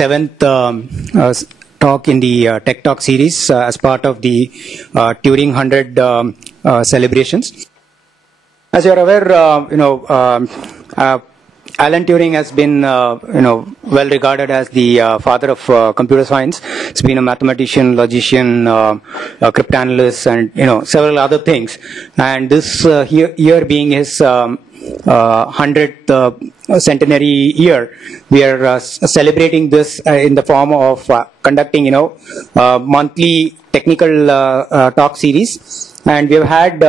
seventh talk in the Tech Talk series as part of the Turing 100 celebrations. As you are aware, Alan Turing has been, well regarded as the father of computer science. He's been a mathematician, logician, cryptanalyst, and several other things. And this year being his 100th centenary year, we are celebrating this in the form of conducting, monthly technical talk series. And we have had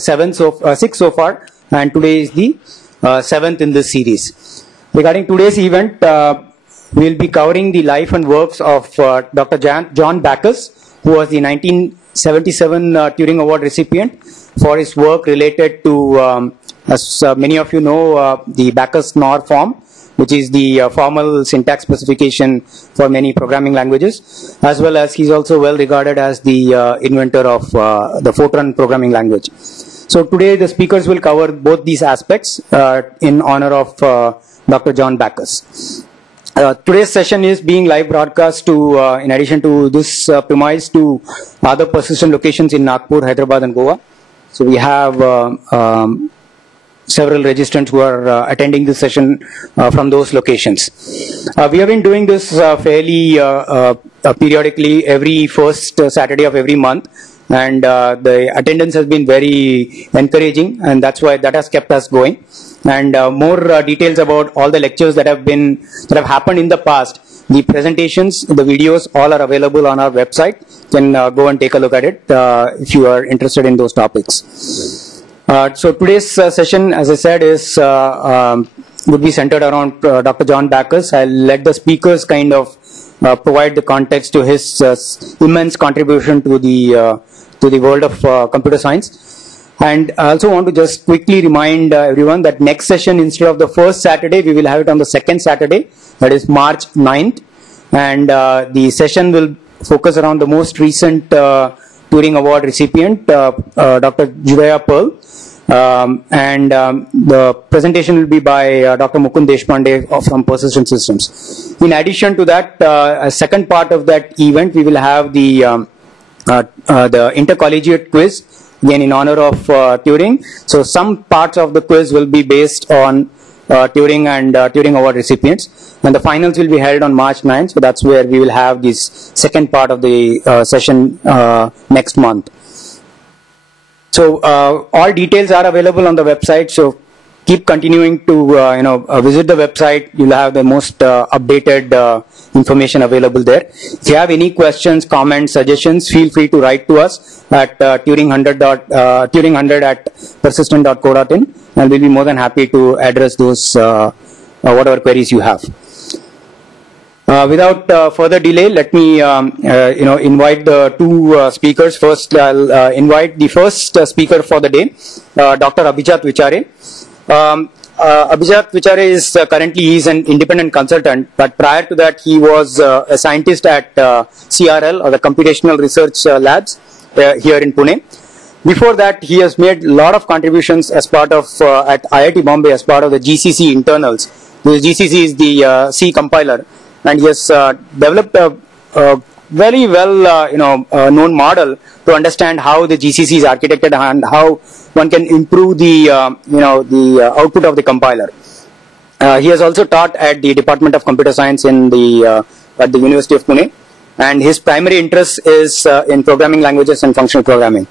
6 so far, and today is the 7th in this series. Regarding today's event, we'll be covering the life and works of Dr. John Backus, who was the 1977 Turing Award recipient for his work related to, as many of you know, the Backus-NOR form, which is the formal syntax specification for many programming languages, as well as he's also well regarded as the inventor of the Fortran programming language. So today the speakers will cover both these aspects in honor of Dr. John Backus. Today's session is being live broadcast to, in addition to this premise, to other persistent locations in Nagpur, Hyderabad and Goa. So we have several registrants who are attending this session from those locations. We have been doing this fairly periodically every first Saturday of every month. And the attendance has been very encouraging, and that's why that has kept us going. And more details about all the lectures that have happened in the past, the presentations, the videos, all are available on our website. You can go and take a look at it if you are interested in those topics. So today's session, as I said, is would be centered around Dr. John Backus. I'll let the speakers kind of provide the context to his immense contribution to the world of computer science. And I also want to just quickly remind everyone that next session, instead of the first Saturday, we will have it on the second Saturday, that is March 9th. And the session will focus around the most recent Turing Award recipient, Dr. Judaya Pearl. The presentation will be by Dr. Mukund Deshpande from Persistent Systems. In addition to that, a second part of that event, we will have the intercollegiate quiz, again in honor of Turing. So some parts of the quiz will be based on Turing and Turing Award recipients. And the finals will be held on March 9th. So that's where we will have this second part of the session next month. So all details are available on the website. So keep continuing to visit the website. You'll have the most updated information available there. If you have any questions, comments, suggestions, feel free to write to us at turing100 at persistent.co.in, and we'll be more than happy to address those whatever queries you have. Without further delay, let me invite the two speakers. First, I'll invite the first speaker for the day, Dr. Abhijat Vichare. Abhijat Vichare is currently an independent consultant, but prior to that he was a scientist at CRL, or the Computational Research Labs here in Pune. Before that, he has made a lot of contributions as part of at IIT Bombay as part of the GCC internals. The GCC is the C compiler. And he has developed a very well known model to understand how the GCC is architected and how one can improve the output of the compiler. He has also taught at the Department of Computer Science in at the University of Pune, and his primary interest is in programming languages and functional programming.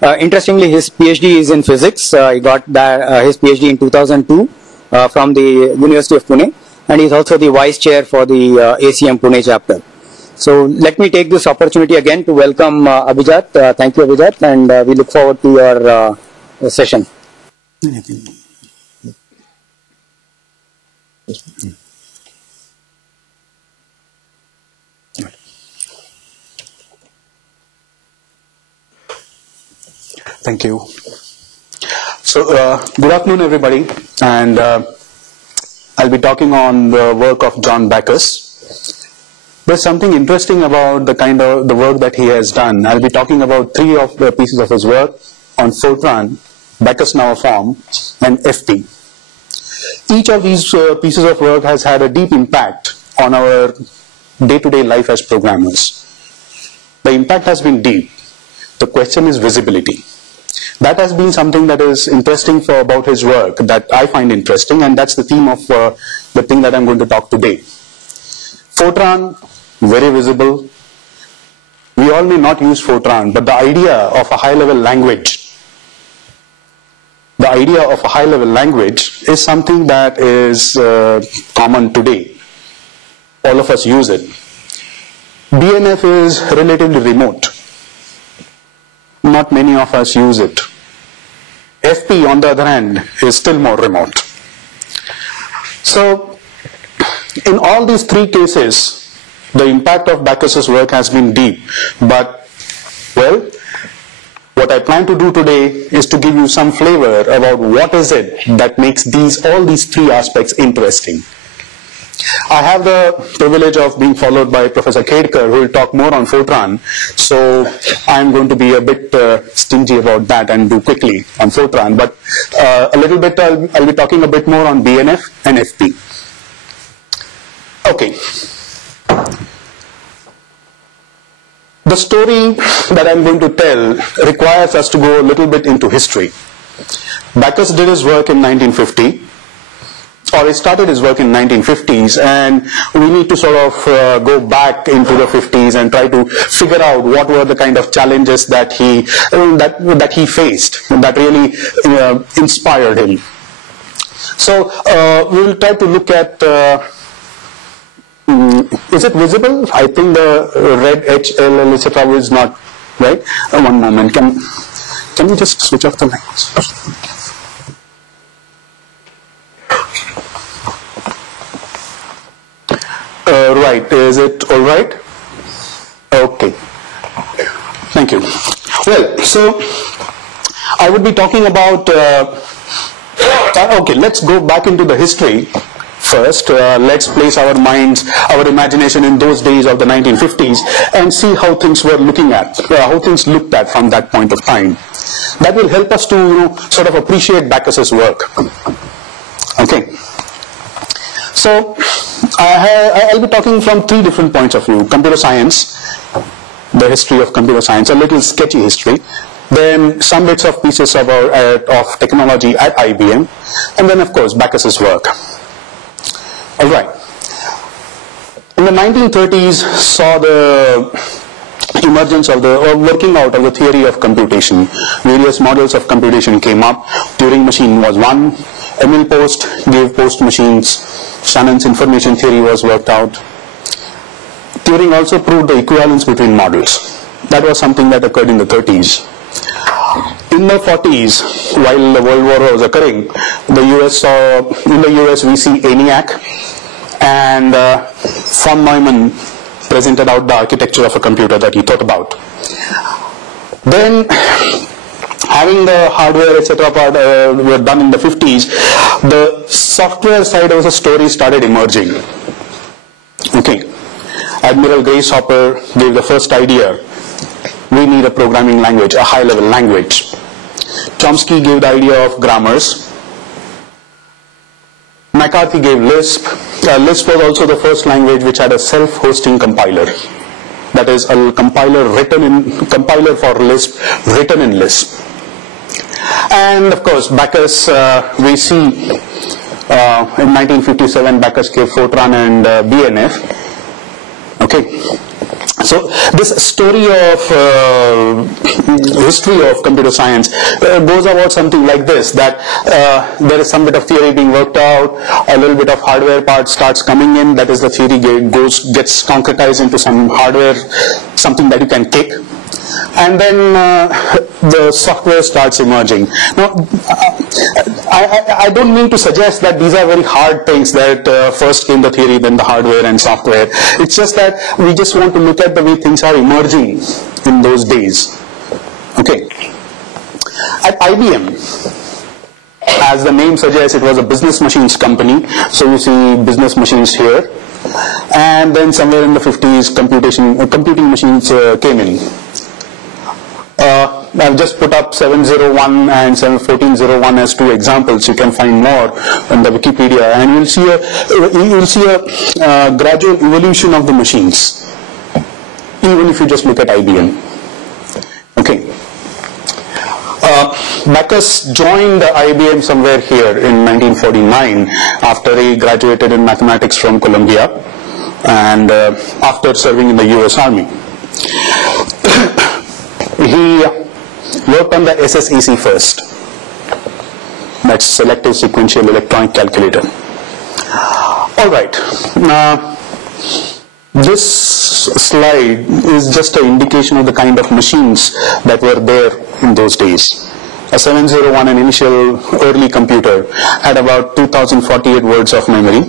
Interestingly, his PhD is in physics. He got his PhD in 2002 from the University of Pune. And he is also the vice chair for the ACM Pune chapter. So let me take this opportunity again to welcome Abhijat. Thank you, Abhijat, and we look forward to your session. Thank you. So good afternoon, everybody, and I'll be talking on the work of John Backus. There's something interesting about the work that he has done. I'll be talking about 3 of the pieces of his work on Fortran, Backus-NOR form, and FT. Each of these pieces of work has had a deep impact on our day-to-day life as programmers. The impact has been deep. The question is visibility. That has been something that is interesting about his work, that I find interesting, and that's the theme of the thing that I'm going to talk today. Fortran, very visible. We all may not use Fortran, but the idea of a high-level language, is something that is common today. All of us use it. BNF is relatively remote. Not many of us use it. FP, on the other hand, is still more remote. So, in all these three cases, the impact of Bacchus's work has been deep. But, well, what I plan to do today is to give you some flavor about what is it that makes all these three aspects interesting. I have the privilege of being followed by Professor Khedkar, who will talk more on Fortran. So I'm going to be a bit stingy about that and do quickly on Fortran. But a little bit, I'll be talking a bit more on BNF and FP. Okay. The story that I'm going to tell requires us to go a little bit into history. Bacchus did his work in 1950. Or he started his work in 1950s, and we need to sort of go back into the 50s and try to figure out what were the kind of challenges that he faced that really inspired him. So we will try to look at. Is it visible? I think the red HLL etc. is not right. One moment. Can we just switch off the lights? Right, is it all right? Okay, thank you. Well, so I would be talking about, okay, let's go back into the history first. Let's place our minds, our imagination in those days of the 1950s and see how things were how things looked at from that point of time. That will help us to sort of appreciate Bacchus's work. Okay. So, I'll be talking from three different points of view. Computer science, the history of computer science, a little sketchy history, then some bits of pieces of technology at IBM, and then of course Bacchus's work. Alright. In the 1930s saw the emergence of working out of the theory of computation. Various models of computation came up. Turing machine was one. Emil Post gave Post machines. Shannon's information theory was worked out. Turing also proved the equivalence between models. That was something that occurred in the 30s. In the 40s, while the World War was occurring, in the US we see ENIAC, and von Neumann presented out the architecture of a computer that he thought about. Then, having the hardware etc. part were done in the 50s, the software side of the story started emerging. Okay, Admiral Grace Hopper gave the first idea. We need a programming language, a high-level language. Chomsky gave the idea of grammars. McCarthy gave Lisp. Lisp was also the first language which had a self-hosting compiler. That is a compiler for Lisp written in Lisp. And of course, Bacchus, we see in 1957, Bacchus gave Fortran and BNF. Okay, so this story of history of computer science goes about something like this: that there is some bit of theory being worked out, a little bit of hardware part starts coming in. That is, the theory gets concretized into some hardware, something that you can kick. And then the software starts emerging. Now, I don't mean to suggest that these are very hard things, that first came the theory, then the hardware and software. It's just that we just want to look at the way things are emerging in those days. Okay. At IBM, as the name suggests, it was a business machines company. So you see business machines here. And then somewhere in the 50s, computing machines came in. I've just put up 701 and 1401 as two examples. You can find more on the Wikipedia, and you'll see a gradual evolution of the machines, even if you just look at IBM. Okay. Backus joined IBM somewhere here in 1949 after he graduated in mathematics from Columbia and after serving in the US Army. He worked on the SSEC first. That's Selective Sequential Electronic Calculator. All right. Now, this slide is just an indication of the kind of machines that were there in those days. A 701, an initial early computer, had about 2048 words of memory.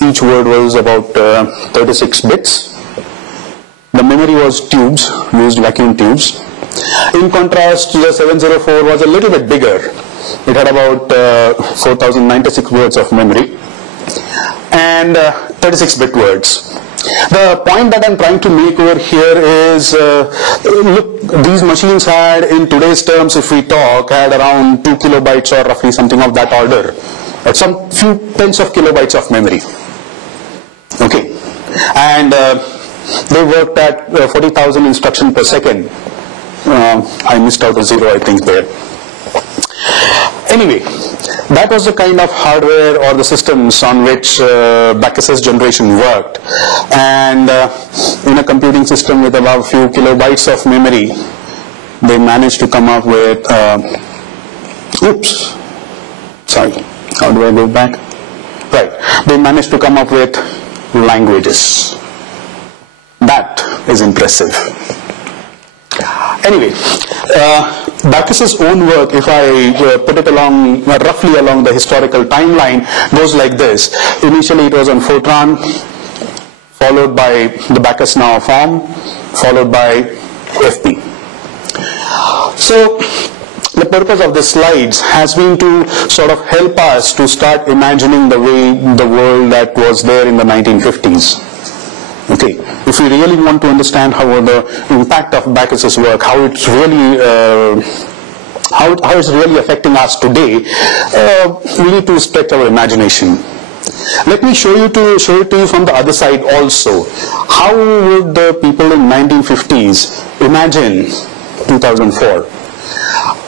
Each word was about 36 bits. The memory was tubes, used vacuum tubes. In contrast, the 704 was a little bit bigger. It had about 4096 words of memory and 36-bit words. The point that I'm trying to make over here is, look, these machines had, in today's terms, if we talk, had around 2 kilobytes or roughly something of that order, or some few tens of kilobytes of memory. Okay, and they worked at 40,000 instructions per second. I missed out a zero, I think, there. Anyway, that was the kind of hardware or the systems on which Backus's generation worked. And in a computing system with about a few kilobytes of memory, they managed to come up with, oops, sorry, how do I go back? Right, they managed to come up with languages. That is impressive. Anyway, Backus's own work, if I put it along, roughly along the historical timeline, goes like this. Initially it was on Fortran, followed by the Backus Now form, followed by FP. So the purpose of the slides has been to sort of help us to start imagining the way the world that was there in the 1950s. Okay, if we really want to understand how the impact of Backus's work, how it's really how it's really affecting us today, we need to stretch our imagination. Let me show it to you from the other side also. How would the people in 1950s imagine 2004?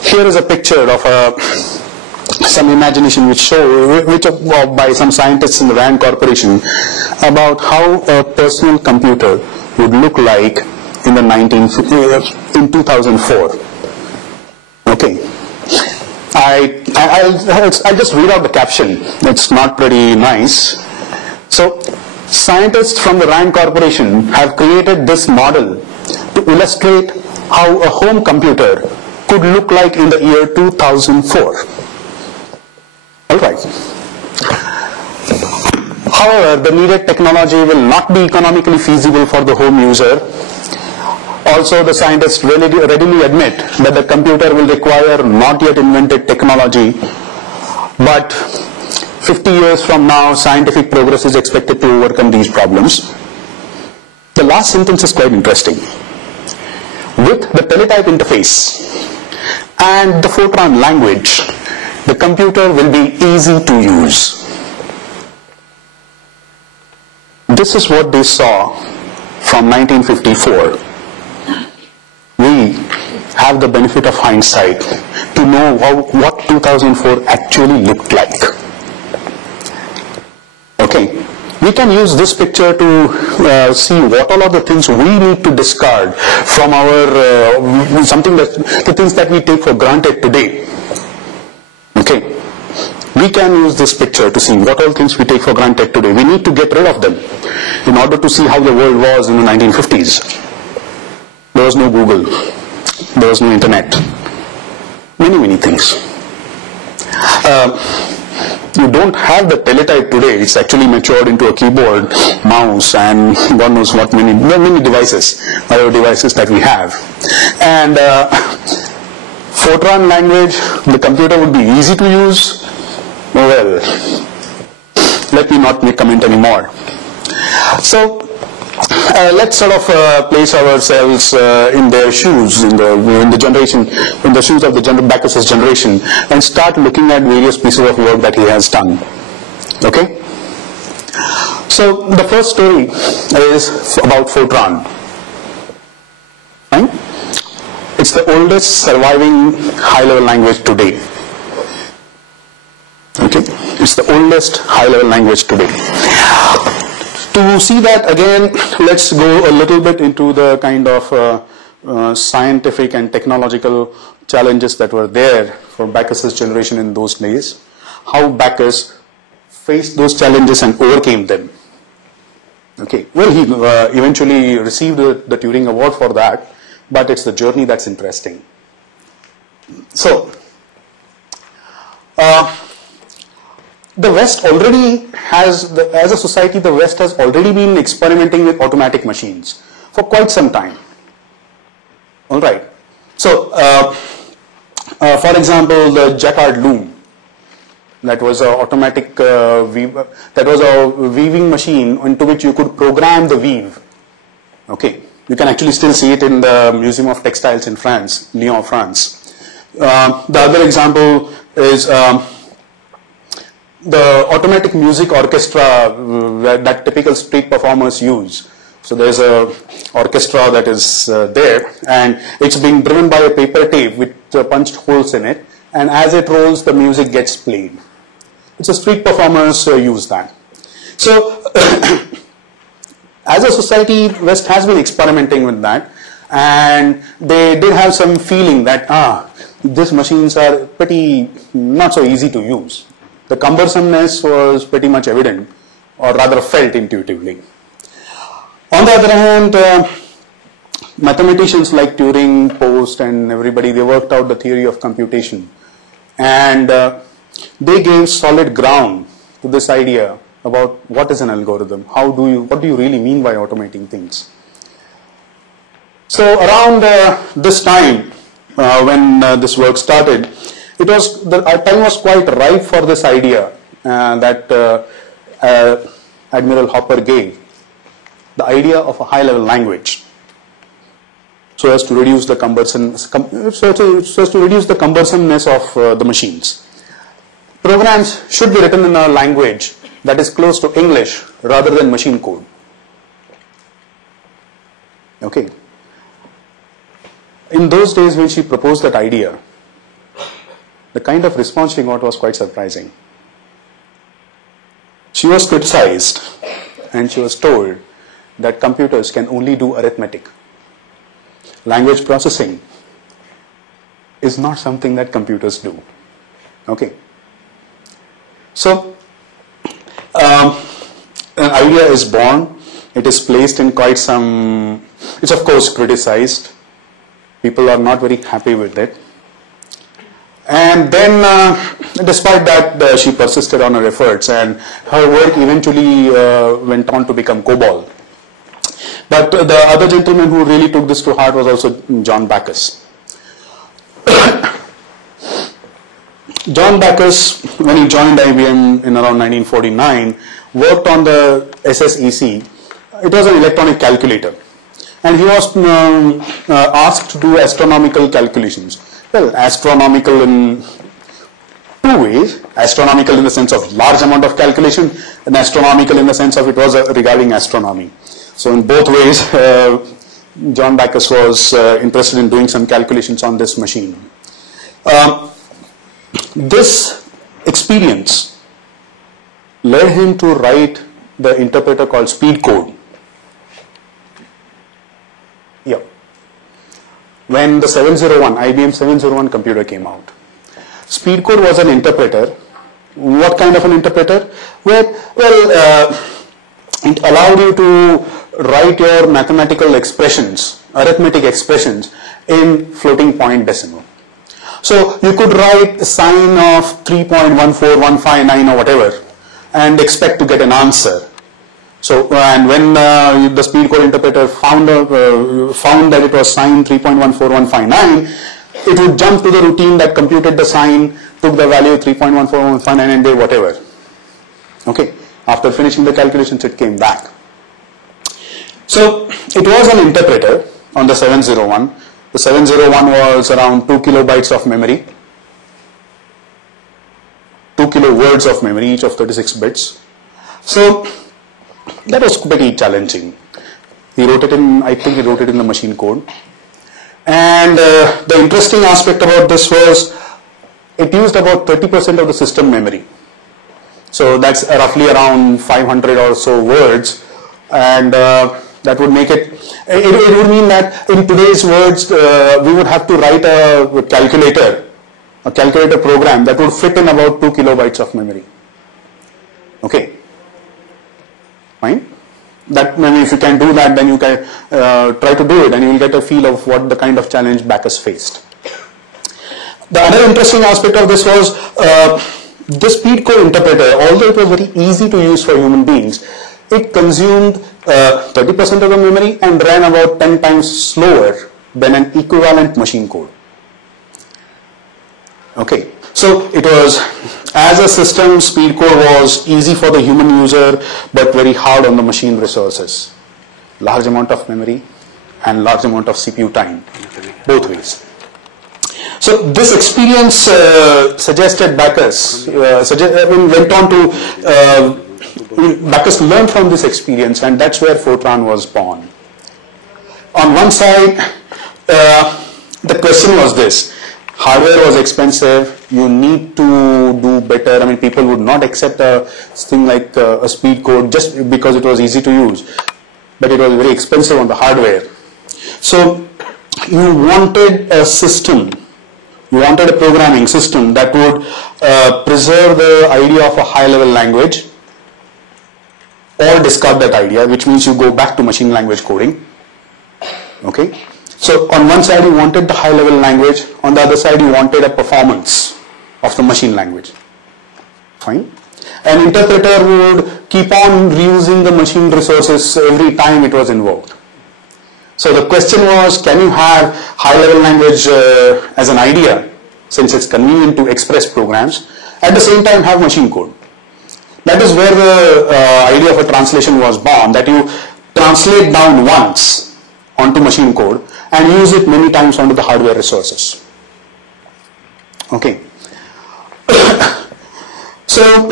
Here is a picture of some imagination which by some scientists in the RAND Corporation about how a personal computer would look like in 2004. Okay, I'll just read out the caption. It's not pretty nice. So, scientists from the RAND Corporation have created this model to illustrate how a home computer could look like in the year 2004. Alright. However, the needed technology will not be economically feasible for the home user. Also, the scientists readily admit that the computer will require not yet invented technology, but 50 years from now, scientific progress is expected to overcome these problems. The last sentence is quite interesting. With the teletype interface and the Fortran language, the computer will be easy to use. This is what they saw from 1954. We have the benefit of hindsight to know what 2004 actually looked like. Okay, we can use this picture to see what all are the things we need to discard from our the things that we take for granted today. Okay, we can use this picture to see what all things we take for granted today. We need to get rid of them in order to see how the world was in the 1950s. There was no Google, there was no internet, many things. You don't have the teletype today. It's actually matured into a keyboard, mouse, and God knows what many devices, other devices that we have. And Fortran language, the computer would be easy to use. Well, let me not make comment anymore. So let's sort of place ourselves in their shoes, in the shoes of the Bacchus's generation, and start looking at various pieces of work that he has done. Okay? So the first story is about Fortran. Right? It's the oldest surviving high-level language today. Okay? It's the oldest high-level language today. To see that again, let's go a little bit into the kind of scientific and technological challenges that were there for Bacchus's generation in those days. How Bacchus faced those challenges and overcame them. Okay, well, he eventually received the Turing Award for that, but it's the journey that's interesting. So, the West already has, as a society, the West has already been experimenting with automatic machines for quite some time. All right. So, for example, the Jacquard loom. That was an automatic that was a weaving machine into which you could program the weave. Okay, you can actually still see it in the Museum of Textiles in France, Lyon, France. The other example is the automatic music orchestra that typical street performers use. So there's a orchestra that is there, and it's being driven by a paper tape with punched holes in it, and as it rolls, the music gets played. So street performers use that. So as a society, West has been experimenting with that, and they did have some feeling that these machines are pretty not so easy to use. The cumbersomeness was pretty much evident, or rather felt intuitively. On the other hand, mathematicians like Turing, Post, and everybody, they worked out the theory of computation, and they gave solid ground to this idea about what is an algorithm, what do you really mean by automating things. So around this time, when this work started, our time was quite ripe for this idea that Admiral Hopper gave, the idea of a high-level language, so as to reduce the cumbersomeness of the machines. Programs should be written in a language that is close to English rather than machine code. Okay. In those days when she proposed that idea, the kind of response she got was quite surprising. She was criticized and she was told that computers can only do arithmetic. Language processing is not something that computers do. Okay. So, an idea is born, it is placed in quite some, it's of course criticized, people are not very happy with it, and then despite that she persisted on her efforts, and her work eventually went on to become COBOL. But the other gentleman who really took this to heart was also John Bacchus. John Bacchus, when he joined IBM in around 1949, worked on the SSEC. It was an electronic calculator, and he was asked to do astronomical calculations. Well, astronomical in two ways: astronomical in the sense of large amount of calculation, and astronomical in the sense of it was regarding astronomy. So in both ways, John Bacchus was interested in doing some calculations on this machine. This experience led him to write the interpreter called Speedcode. Yeah. When the 701, IBM 701 computer came out, Speedcode was an interpreter. What kind of an interpreter? Well, it allowed you to write your mathematical expressions, arithmetic expressions, in floating point decimal. So you could write a sine of 3.14159 or whatever and expect to get an answer. So, and when the Speedcode interpreter found that it was sine 3.14159, it would jump to the routine that computed the sine, took the value 3.14159 and did whatever. Okay. After finishing the calculations, it came back. So it was an interpreter on the 701. The 701 was around 2 kilobytes of memory, 2 kilo words of memory, each of 36 bits. So that was pretty challenging. He wrote it in, I think he wrote it in the machine code. And the interesting aspect about this was it used about 30% of the system memory. So that's roughly around 500 or so words, and that would make it would mean that in today's words we would have to write a calculator program that would fit in about 2 kilobytes of memory. Okay, fine. That maybe if you can do that, then you can try to do it, and you will get a feel of what the kind of challenge Bacchus faced. The other interesting aspect of this was the speed code interpreter, although it was very easy to use for human beings, it consumed 30% of the memory and ran about 10 times slower than an equivalent machine code. Okay, so it was, as a system, speed code was easy for the human user but very hard on the machine resources. Large amount of memory and large amount of CPU time, both ways. So this experience suggested Bacchus, went on to, Bacchus learned from this experience, and that's where Fortran was born. On one side, the question was this: hardware was expensive, you need to do better. I mean, people would not accept a thing like a speed code just because it was easy to use, but it was very expensive on the hardware. So you wanted a system, you wanted a programming system that would preserve the idea of a high-level language or discard that idea, which means you go back to machine language coding. Okay. So on one side you wanted the high-level language, on the other side you wanted a performance of the machine language. Fine. An interpreter would keep on reusing the machine resources every time it was invoked. So the question was, can you have high-level language as an idea, since it's convenient to express programs, at the same time have machine code? That is where the idea of a translation was born, that you translate down once onto machine code and use it many times onto the hardware resources. Okay. So,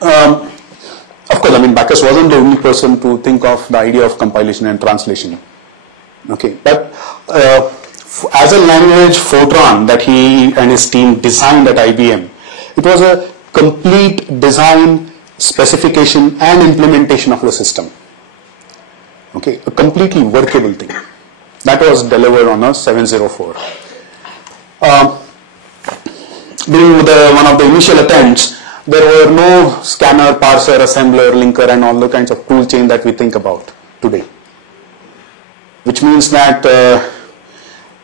of course, I mean, Bacchus wasn't the only person to think of the idea of compilation and translation. Okay, but as a language, Fortran, that he and his team designed at IBM, it was a complete design, specification and implementation of the system. Okay, a completely workable thing. That was delivered on a 704. During one of the initial attempts, there were no scanner, parser, assembler, linker and all the kinds of tool chain that we think about today. Which means that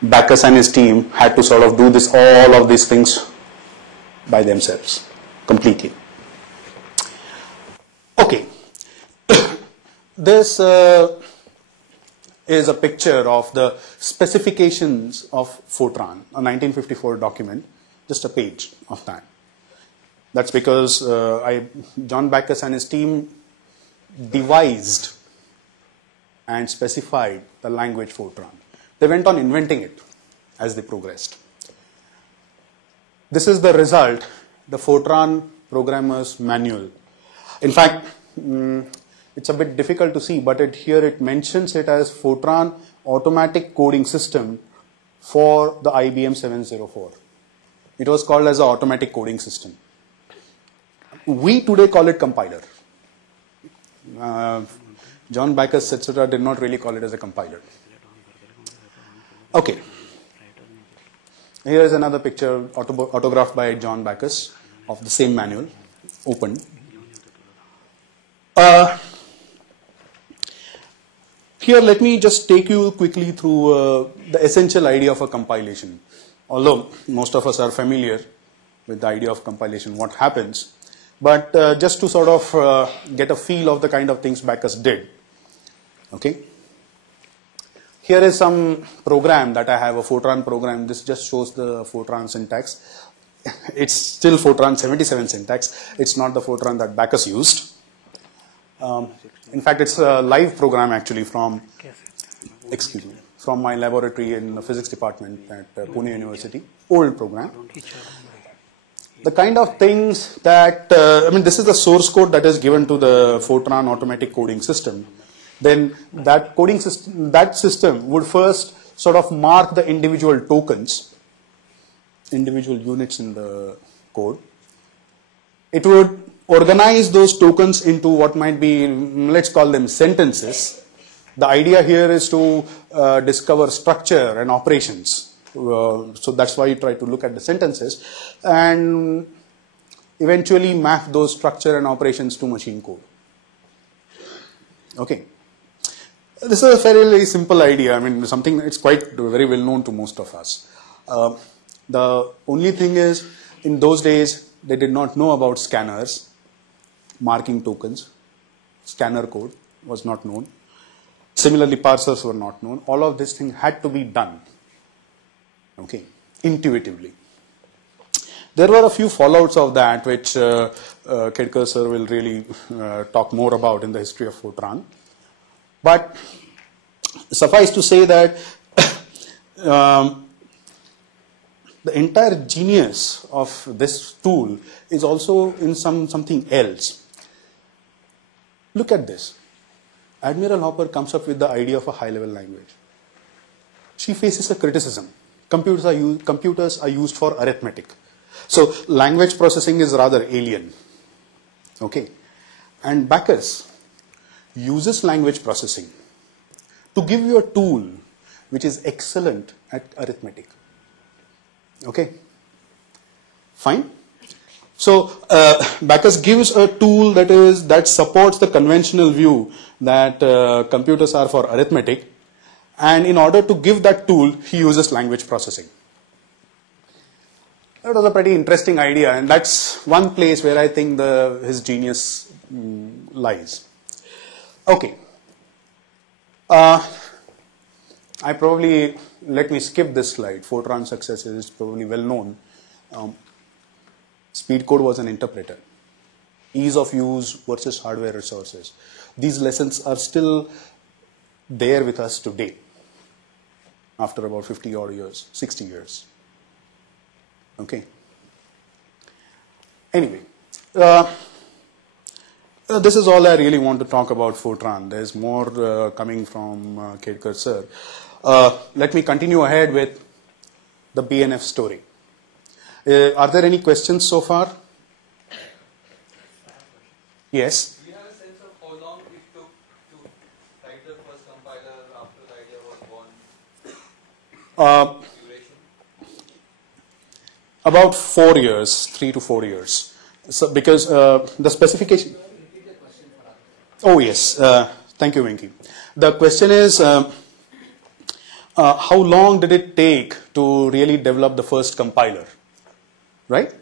Bacchus and his team had to sort of do this, all of these things by themselves, completely. Okay. This is a picture of the specifications of Fortran, a 1954 document, just a page of that. That's because John Bacchus and his team devised and specified the language Fortran. They went on inventing it as they progressed. This is the result, the Fortran Programmer's Manual. In fact, it's a bit difficult to see, but here it mentions it as Fortran Automatic Coding System for the IBM 704. It was called as an automatic coding system. We today call it compiler. John Bacchus, etc., did not really call it as a compiler. Okay. Here is another picture autographed by John Bacchus of the same manual, open. Here, let me just take you quickly through the essential idea of a compilation. Although most of us are familiar with the idea of compilation, what happens, but just to sort of get a feel of the kind of things Bacchus did. Okay. Here is some program that I have, a Fortran program. This just shows the Fortran syntax. It's still Fortran 77 syntax. It's not the Fortran that Bacchus used. In fact, it's a live program actually from, excuse me, from my laboratory in the physics department at Pune University, old program. The kind of things that, this is the source code that is given to the Fortran automatic coding system. Then that coding system, that system would first sort of mark the individual tokens, individual units in the code. It would organize those tokens into what might be, let's call them sentences. The idea here is to discover structure and operations. So that's why you try to look at the sentences and eventually map those structure and operations to machine code. Okay. This is a fairly simple idea. Something it's quite very well known to most of us. The only thing is, in those days, they did not know about scanners, marking tokens. Scanner code was not known. Similarly, parsers were not known. All of this thing had to be done, okay, intuitively. There were a few fallouts of that, which Kedkar sir will really talk more about in the history of Fortran. But suffice to say that the entire genius of this tool is also in something else. Look at this. Admiral Hopper comes up with the idea of a high-level language. She faces a criticism. Computers are used for arithmetic. So language processing is rather alien. Okay. And Backus uses language processing to give you a tool which is excellent at arithmetic. Okay. Fine. So Backus gives a tool that supports the conventional view that computers are for arithmetic, and in order to give that tool, he uses language processing. That was a pretty interesting idea, and that's one place where I think his genius lies. Okay. Let me skip this slide. Fortran success is probably well known. Speed code was an interpreter. Ease of use versus hardware resources. These lessons are still there with us today, after about 50 odd years, 60 years. Okay. Anyway, this is all I really want to talk about Fortran. There's more coming from Kedkar sir. Let me continue ahead with the BNF story. Are there any questions so far? Yes. Do you have a sense of how long it took to write the first compiler after the idea was born? Duration? About 4 years, 3 to 4 years. So because the specification. Oh yes, thank you, Venki. The question is, how long did it take to really develop the first compiler? Right?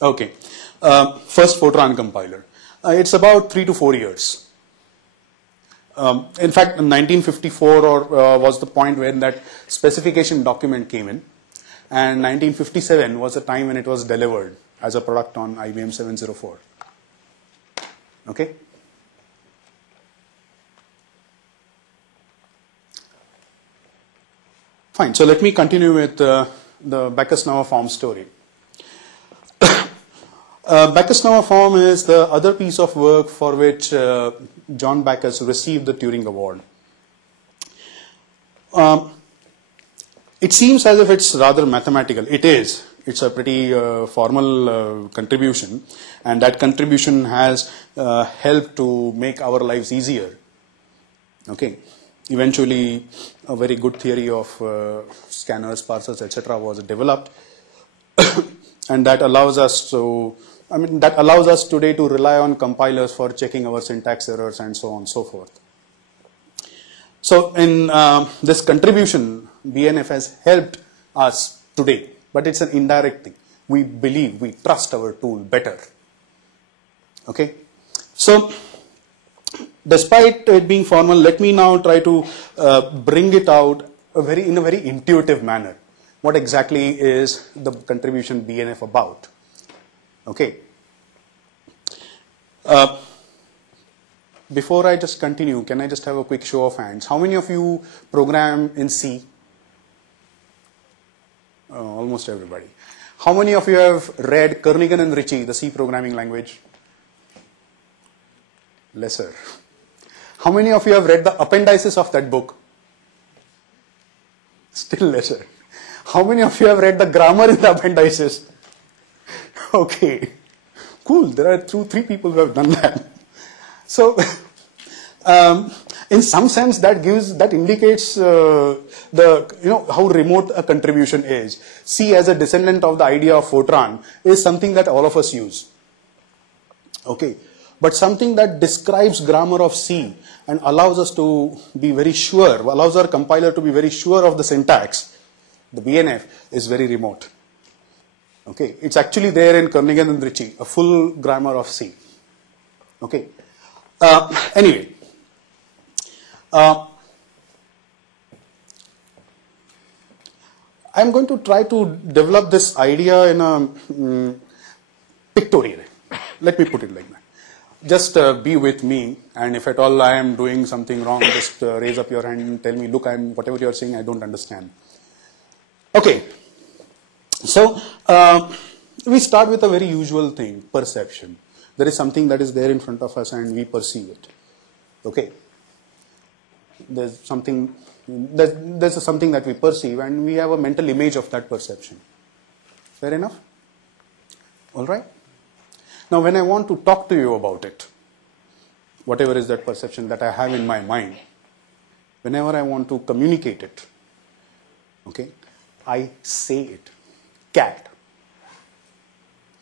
Okay. First Fortran compiler. It's about 3 to 4 years. In fact, 1954 was the point when that specification document came in, and 1957 was the time when it was delivered as a product on IBM 704. Okay? Fine. So let me continue with the Backus-Naur form story. Backus-Naur form is the other piece of work for which John Backus received the Turing Award. It seems as if it's rather mathematical. It is. It's a pretty formal contribution, and that contribution has helped to make our lives easier. Okay. Eventually, a very good theory of scanners, parsers, etc. was developed, and that allows us to. That allows us today to rely on compilers for checking our syntax errors and so on and so forth. So in this contribution, BNF has helped us today, but it's an indirect thing. We believe, we trust our tool better. Okay? So, despite it being formal, let me now try to bring it out in a very intuitive manner. What exactly is the contribution BNF about? Okay. before I just continue, can I just have a quick show of hands? How many of you program in C? Almost everybody. How many of you have read Kernighan and Ritchie, the C programming language? Lesser. How many of you have read the appendices of that book? Still lesser. How many of you have read the grammar in the appendices? Okay. Cool. There are three people who have done that. So, in some sense, that indicates how remote a contribution is. C, as a descendant of the idea of Fortran, is something that all of us use. Okay, but something that describes grammar of C and allows us to be very sure, allows our compiler to be very sure of the syntax, the BNF, is very remote. Okay, it's actually there in Kernighan and Ritchie, a full grammar of C. Okay. Anyway, I'm going to try to develop this idea in a pictorial. Let me put it like that. Just be with me, and if at all I am doing something wrong, just raise up your hand and tell me, look, whatever you're saying, I don't understand. Okay. So, we start with a very usual thing, perception. There is something that is there in front of us and we perceive it. Okay. There's something that we perceive and we have a mental image of that perception. Fair enough? All right? Now, when I want to talk to you about it, whatever is that perception that I have in my mind, whenever I want to communicate it, okay, I say it. Cat.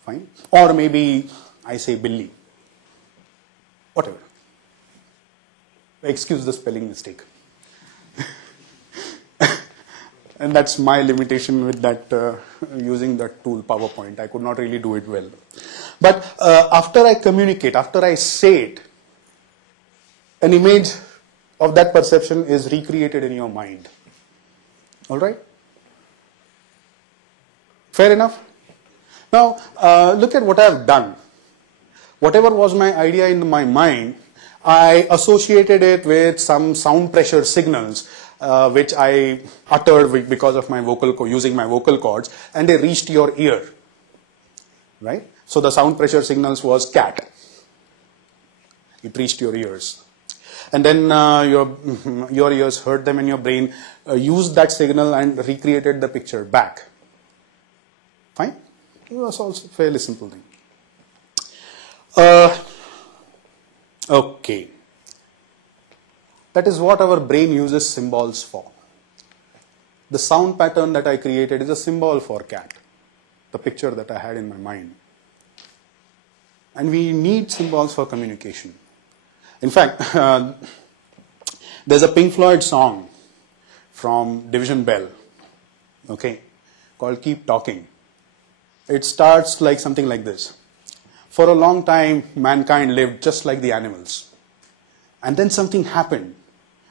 Fine. Or maybe I say Billy. Whatever. Excuse the spelling mistake. And that's my limitation with that, using that tool, PowerPoint. I could not really do it well. But after I communicate, after I say it, an image of that perception is recreated in your mind. All right? Fair enough? Now, look at what I have done. Whatever was my idea in my mind, I associated it with some sound pressure signals, which I uttered because of my using my vocal cords, and they reached your ear. Right? So the sound pressure signals was cat. It reached your ears. And then your ears heard them and your brain used that signal and recreated the picture back. Fine? It was also a fairly simple thing. Okay. That is what our brain uses symbols for. The sound pattern that I created is a symbol for cat, the picture that I had in my mind. And we need symbols for communication. In fact, there's a Pink Floyd song from Division Bell, okay, called Keep Talking. It starts like something like this. For a long time, mankind lived just like the animals. And then something happened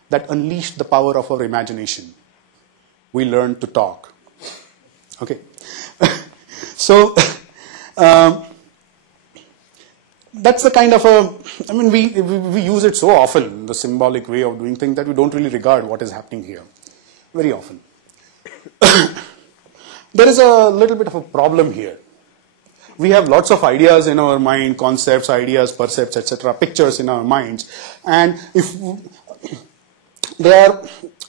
that unleashed the power of our imagination. We learned to talk. Okay. So, that's the kind of we use it so often, the symbolic way of doing things, that we don't really regard what is happening here. Very often. There is a little bit of a problem here. We have lots of ideas in our mind, concepts, ideas, percepts, etc., pictures in our minds. And if there are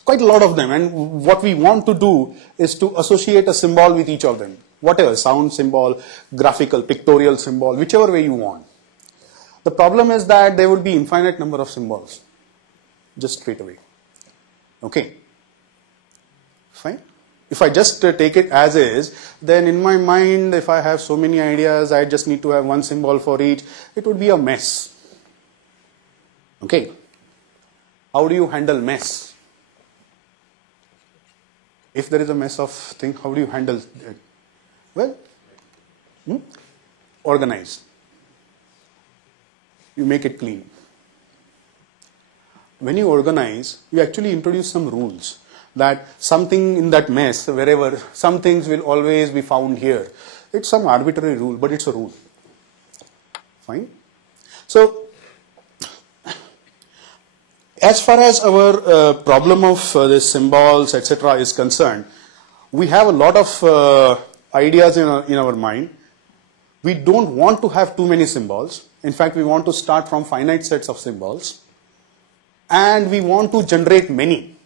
quite a lot of them, and what we want to do is to associate a symbol with each of them. Whatever, sound symbol, graphical, pictorial symbol, whichever way you want. The problem is that there will be infinite number of symbols, just straight away. Okay? Fine? If I just take it as is, then in my mind, if I have so many ideas, I just need to have one symbol for each. It would be a mess. Okay? How do you handle mess? If there is a mess of thing, how do you handle it? Well, organize. You make it clean. When you organize, you actually introduce some rules. That something in that mess, wherever, some things will always be found here. It's some arbitrary rule, but it's a rule. Fine? So, As far as our problem of the symbols, etc., is concerned, we have a lot of ideas in our mind. We don't want to have too many symbols. In fact, we want to start from finite sets of symbols, and we want to generate many.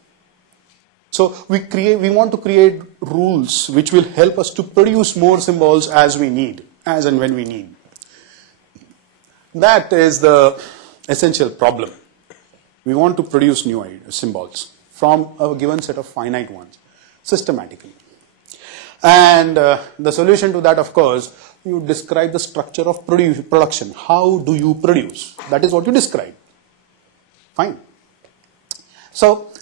So we want to create rules which will help us to produce more symbols as we need, as and when we need. That is the essential problem. We want to produce new symbols from a given set of finite ones, systematically. And the solution to that, of course, you describe the structure of production. How do you produce? That is what you describe. Fine. So,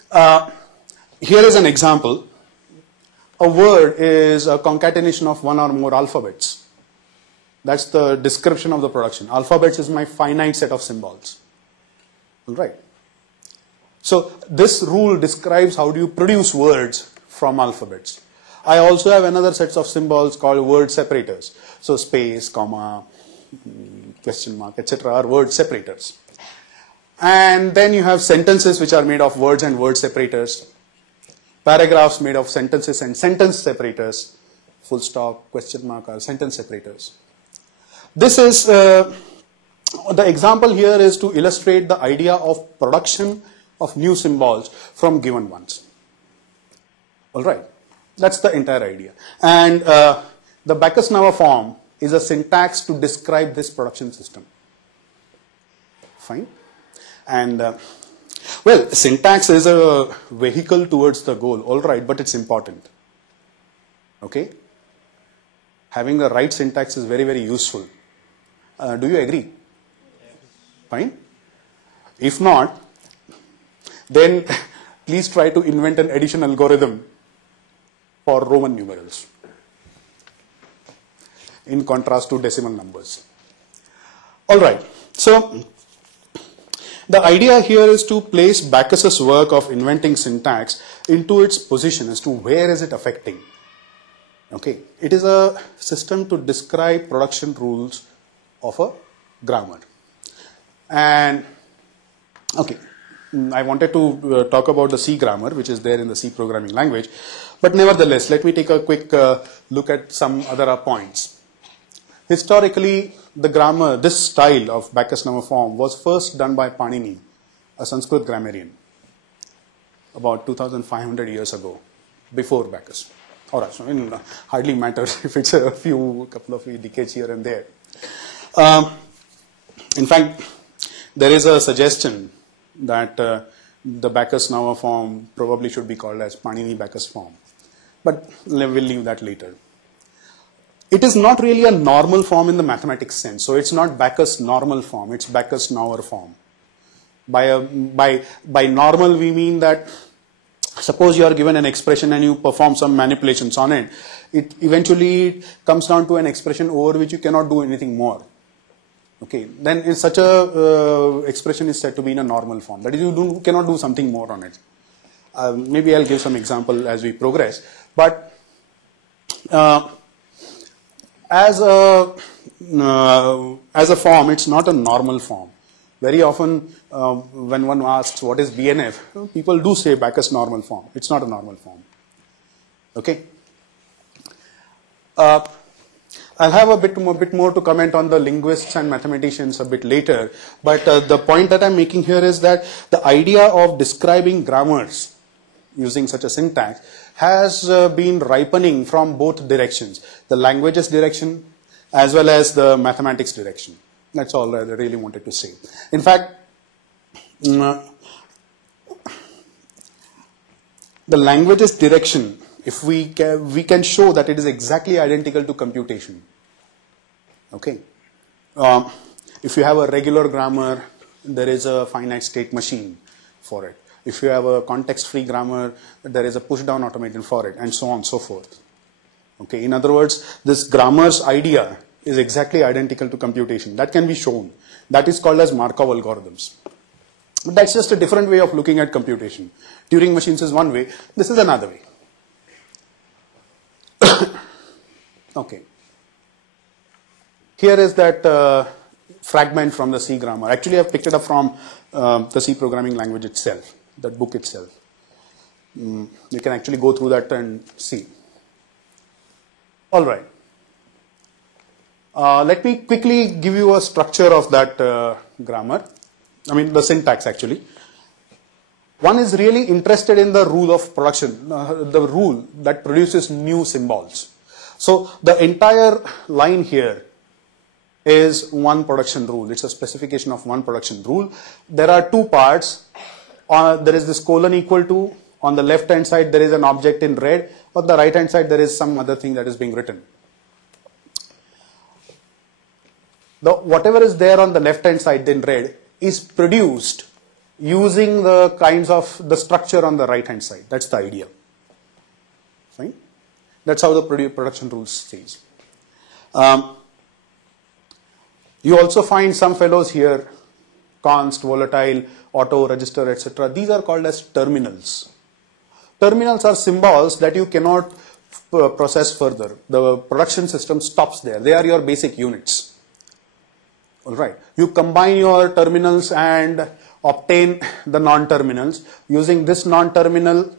here is an example. A word is a concatenation of one or more alphabets. That's the description of the production. Alphabets is my finite set of symbols. All right. So this rule describes how do you produce words from alphabets. I also have another set of symbols called word separators. So space, comma, question mark, etc. are word separators. And then you have sentences which are made of words and word separators. Paragraphs made of sentences and sentence separators. Full stop, question mark are sentence separators. This is, the example here is to illustrate the idea of production of new symbols from given ones. All right, that's the entire idea. And the Backus-Naur form is a syntax to describe this production system. Fine. And well, syntax is a vehicle towards the goal, all right, but it's important. Okay? Having the right syntax is very, very useful. Do you agree? Yes. Fine. If not, then please try to invent an addition algorithm for Roman numerals in contrast to decimal numbers. All right. So the idea here is to place Backus's work of inventing syntax into its position as to where is it affecting. Okay. It is a system to describe production rules of a grammar. And okay, I wanted to talk about the C grammar, which is there in the C programming language. But nevertheless, let me take a quick look at some other points. Historically, the grammar, this style of Backus-Naur form was first done by Panini, a Sanskrit grammarian, about 2,500 years ago, before Backus. All right, so it hardly matters if it's a couple of decades here and there. In fact, there is a suggestion that the Backus-Naur form probably should be called as Panini-Backus form. But we'll leave that later. It is not really a normal form in the mathematics sense. So it's not Backus normal form, it's Backus-Naur form. By normal, we mean that suppose you are given an expression and you perform some manipulations on it. It eventually comes down to an expression over which you cannot do anything more. Okay, then in such a expression is said to be in a normal form. That is, you cannot do something more on it. Maybe I'll give some example as we progress. But as a form, it's not a normal form. Very often, when one asks what is BNF, people do say Backus normal form. It's not a normal form. Okay. I'll have a bit more to comment on the linguists and mathematicians a bit later. But the point that I'm making here is that the idea of describing grammars using such a syntax has been ripening from both directions, the languages direction as well as the mathematics direction. That's all I really wanted to say. In fact, the languages direction, if we can show that it is exactly identical to computation. Okay. If you have a regular grammar, there is a finite state machine for it. If you have a context-free grammar, there is a push-down automaton for it, and so on and so forth. Okay. In other words, this grammar's idea is exactly identical to computation. That can be shown. That is called as Markov algorithms. But that's just a different way of looking at computation. Turing machines is one way. This is another way. Okay. Here is that fragment from the C grammar. Actually, I've picked it up from the C programming language itself, that book itself. You can actually go through that and see. All right. Let me quickly give you a structure of that grammar. I mean, the syntax actually. One is really interested in the rule of production, the rule that produces new symbols. So the entire line here is one production rule. It's a specification of one production rule. There are two parts. There is this colon equal to. On the left hand side there is an object in red. On the right hand side there is some other thing that is being written. Whatever is there on the left hand side in red is produced using the kinds of the structure on the right hand side. That's the idea. Fine. That's how the production rules says. You also find some fellows here, const, volatile, auto, register, etc. These are called as terminals. Terminals are symbols that you cannot process further. The production system stops there. They are your basic units. All right. You combine your terminals and obtain the non-terminals. Using this non-terminal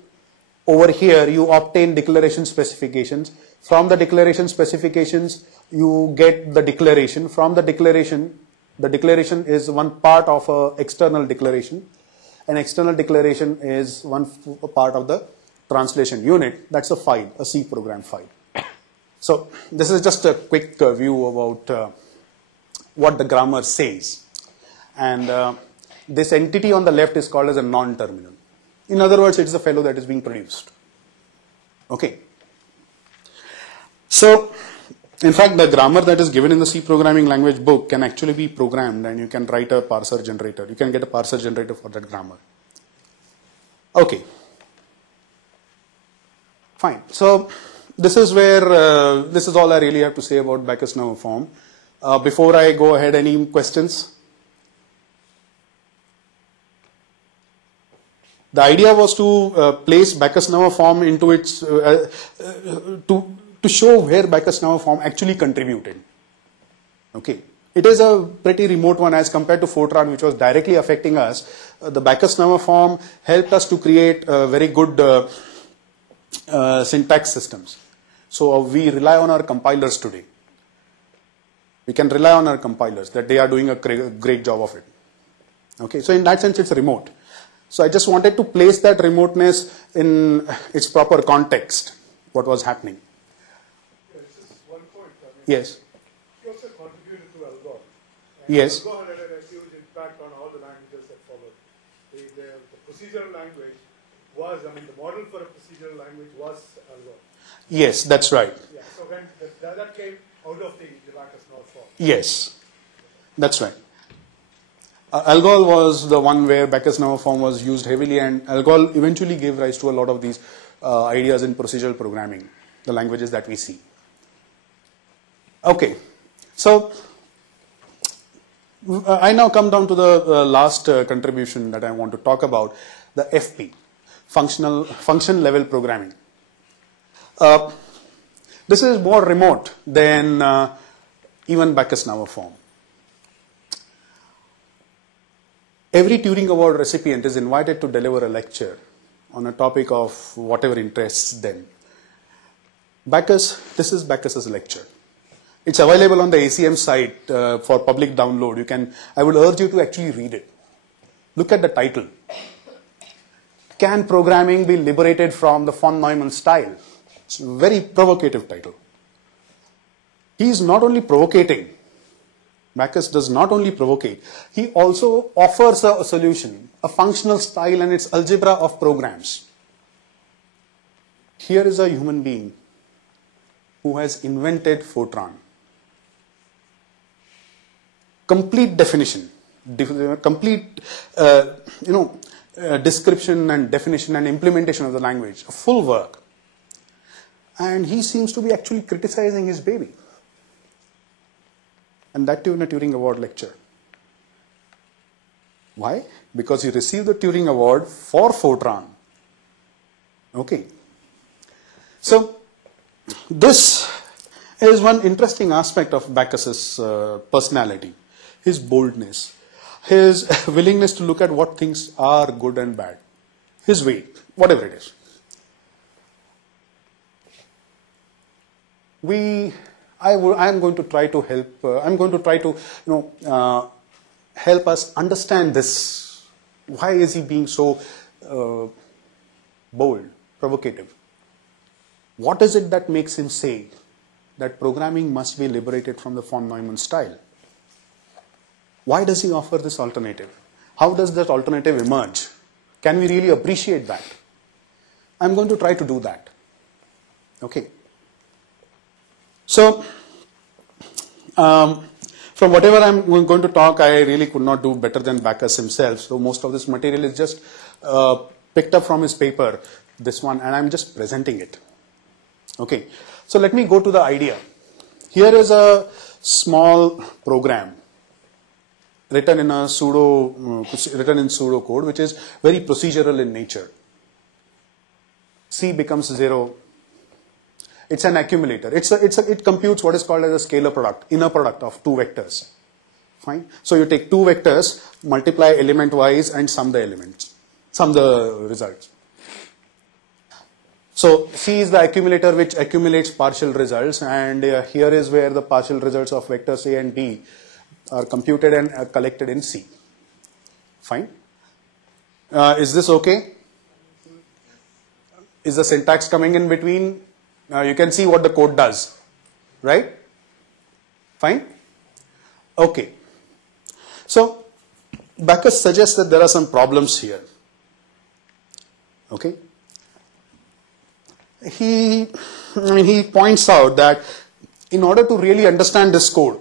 over here, you obtain declaration specifications. From the declaration specifications, you get the declaration. From the declaration is one part of an external declaration. An external declaration is one part of the translation unit. That's a file, a C program file. So this is just a quick view about what the grammar says. And this entity on the left is called as a non-terminal. In other words, it's a fellow that is being produced. Okay. So, in fact, the grammar that is given in the C programming language book can actually be programmed, and you can write a parser generator. You can get a parser generator for that grammar. Okay. Fine. So, this is where, this is all I really have to say about Bacchus Naur form. Before I go ahead, any questions? The idea was to place Bacchus Naur form into its, to show where Bacchus Naur form actually contributed. Okay. It is a pretty remote one as compared to Fortran, which was directly affecting us. The Bacchus Naur form helped us to create very good syntax systems. So we rely on our compilers today. We can rely on our compilers that they are doing a great job of it. Okay. So in that sense, it's remote. So I just wanted to place that remoteness in its proper context, what was happening. Yes, just one point. Yes. You also contributed to Algol. Yes. Algol had a huge impact on all the languages that followed. The procedural language was, the model for a procedural language was Algol. Yes, that's right. Yeah, so when that came out of the Bacchus Naur form. Yes, that's right. Algol was the one where Bacchus Naur form was used heavily, and Algol eventually gave rise to a lot of these ideas in procedural programming, the languages that we see. Okay, so I now come down to the last contribution that I want to talk about, the FP, function level programming. This is more remote than even Bacchus Naur form. Every Turing Award recipient is invited to deliver a lecture on a topic of whatever interests them. This is Bacchus's lecture. It's available on the ACM site for public download. I would urge you to actually read it. Look at the title. Can programming be liberated from the von Neumann style? It's a very provocative title. He is not only provocating. Bacchus does not only provocate, he also offers a solution, a functional style and its algebra of programs. Here is a human being who has invented Fortran. Complete definition, complete description and definition and implementation of the language, a full work. And he seems to be actually criticizing his baby. And that too in a Turing Award lecture. Why? Because he received the Turing Award for Fortran. Okay. So, this is one interesting aspect of Bacchus's personality. his boldness, his willingness to look at what things are good and bad, his way, whatever it is. I am going to try to help. I'm going to try to, help us understand this. Why is he being so bold, provocative? What is it that makes him say that programming must be liberated from the von Neumann style? Why does he offer this alternative? How does that alternative emerge? Can we really appreciate that? I'm going to try to do that. Okay. So, from whatever I'm going to talk, I really could not do better than Backus himself. So most of this material is just picked up from his paper, this one, and I'm just presenting it. Okay. So let me go to the idea. Here is a small program written in pseudo code, which is very procedural in nature. C becomes 0. It's an accumulator. It computes what is called as a scalar product, inner product of two vectors. Fine. So you take two vectors, multiply element wise, and sum the elements, sum the results. So C is the accumulator which accumulates partial results, and here is where the partial results of vectors A and B are computed and are collected in C. Fine. Is this okay? Is the syntax coming in between? You can see what the code does, right? Fine? Okay. So, Backus suggests that there are some problems here. Okay? He points out that in order to really understand this code,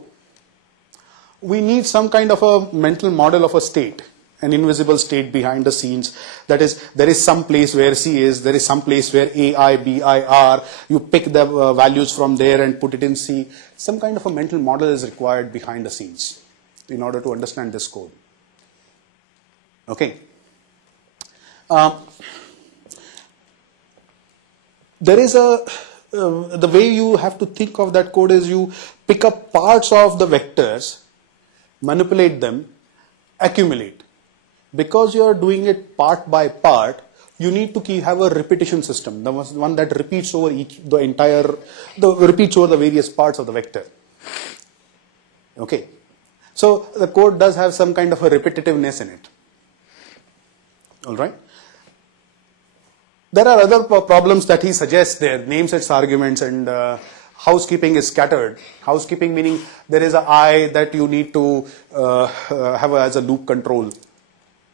we need some kind of a mental model of a state, an invisible state behind the scenes. That is, there is some place where C is, there is some place where A, I, B, I, R. You pick the values from there and put it in C. Some kind of a mental model is required behind the scenes in order to understand this code. Okay. There is the way you have to think of that code is you pick up parts of the vectors, manipulate them, accumulate. Because you are doing it part by part, you need to have a repetition system, the one that repeats over repeats over the various parts of the vector. Okay. So the code does have some kind of a repetitiveness in it. All right. There are other problems that he suggests there, name sets arguments, and housekeeping is scattered. Housekeeping meaning there is an I that you need to have as a loop control.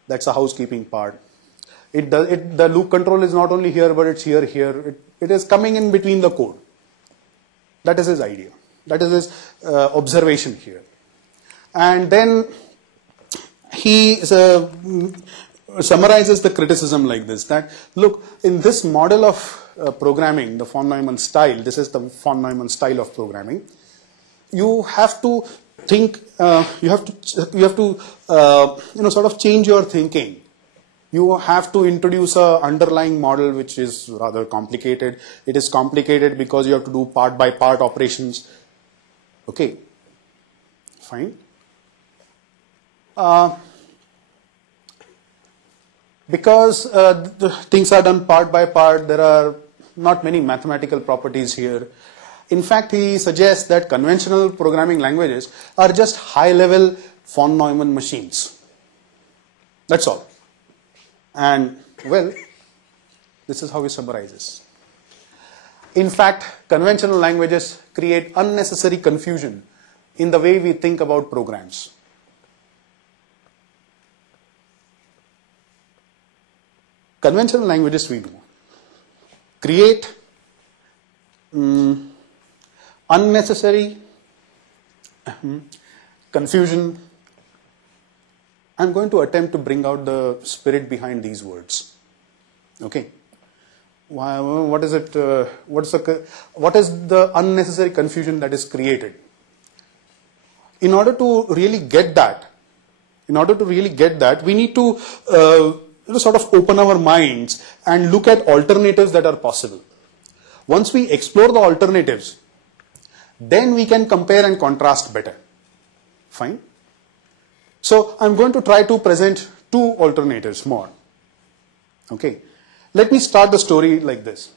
That's the housekeeping part. The loop control is not only here, but it's here. It is coming in between the code. That is his idea. That is his observation here. And then he summarizes the criticism like this, that look, in this model of programming, the von Neumann style, this is the von Neumann style of programming, you have to think, you have to sort of change your thinking. You have to introduce a underlying model which is rather complicated. It is complicated because you have to do part by part operations. Okay, fine. Because things are done part by part, there are not many mathematical properties here. In fact, he suggests that conventional programming languages are just high-level von Neumann machines. That's all. And, well, this is how he summarizes. In fact, conventional languages create unnecessary confusion in the way we think about programs. Conventional languages we do create unnecessary confusion. I'm going to attempt to bring out the spirit behind these words. Okay. What is it? What is the unnecessary confusion that is created? In order to really get that, we need to sort of open our minds and look at alternatives that are possible. Once we explore the alternatives, then we can compare and contrast better. Fine. So I'm going to try to present two alternatives more. Okay. Let me start the story like this.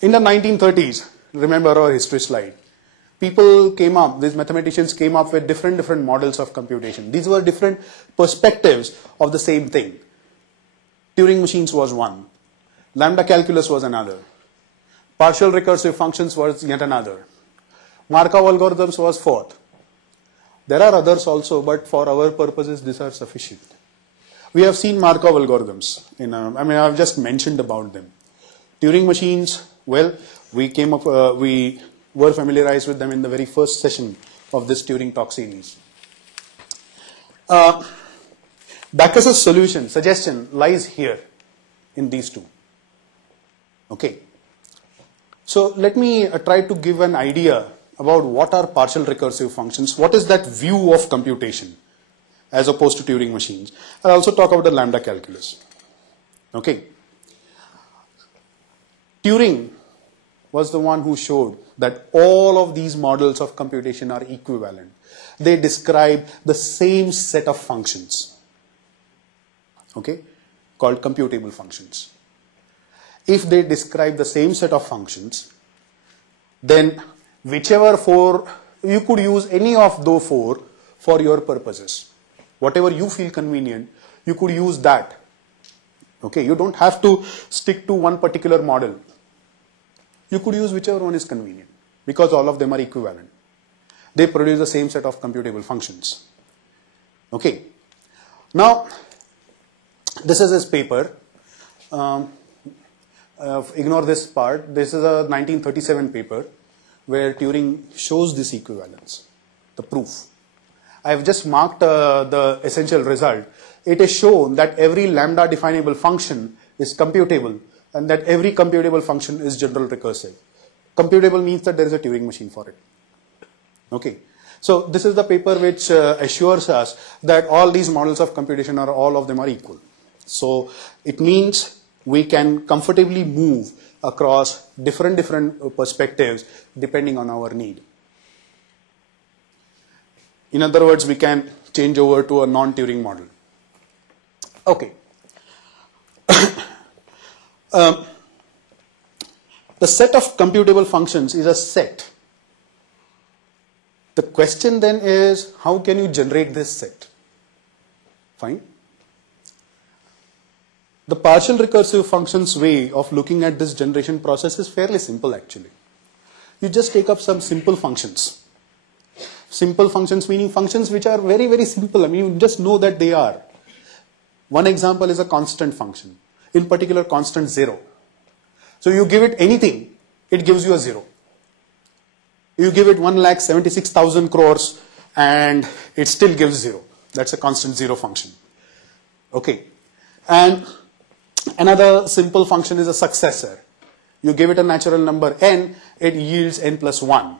In the 1930s, remember our history slide, people came up, these mathematicians came up with different models of computation. These were different perspectives of the same thing. Turing machines was one. Lambda calculus was another. Partial recursive functions was yet another. Markov algorithms was fourth. There are others also, but for our purposes, these are sufficient. We have seen Markov algorithms. I've just mentioned about them. Turing machines, well, we were familiarized with them in the very first session of this Turing Talk series. Backus's suggestion lies here in these two. Okay. So let me try to give an idea about what are partial recursive functions, what is that view of computation as opposed to Turing machines. I'll also talk about the lambda calculus. Okay. Turing was the one who showed that all of these models of computation are equivalent. They describe the same set of functions, okay, called computable functions. If they describe the same set of functions, then whichever four, you could use any of those four for your purposes. Whatever you feel convenient, you could use that. Okay, you don't have to stick to one particular model. You could use whichever one is convenient because all of them are equivalent. They produce the same set of computable functions. Okay. Now, this is his paper. Ignore this part. This is a 1937 paper where Turing shows this equivalence, the proof. I have just marked the essential result. It is shown that every lambda definable function is computable and that every computable function is general recursive. Computable means that there is a Turing machine for it. Okay. So this is the paper which assures us that all these models of computation all of them are equal. So it means we can comfortably move across different perspectives depending on our need. In other words, we can change over to a non-Turing model. Okay. The set of computable functions is a set. The question then is, how can you generate this set? Fine. The partial recursive functions way of looking at this generation process is fairly simple actually. You just take up some simple functions. Simple functions meaning functions which are very simple. I mean, you just know that they are. One example is a constant function. In particular, constant 0. So you give it anything, it gives you a 0. You give it 1,76,000 crores and it still gives 0. That's a constant 0 function. Okay. And another simple function is a successor. You give it a natural number n, it yields n plus 1.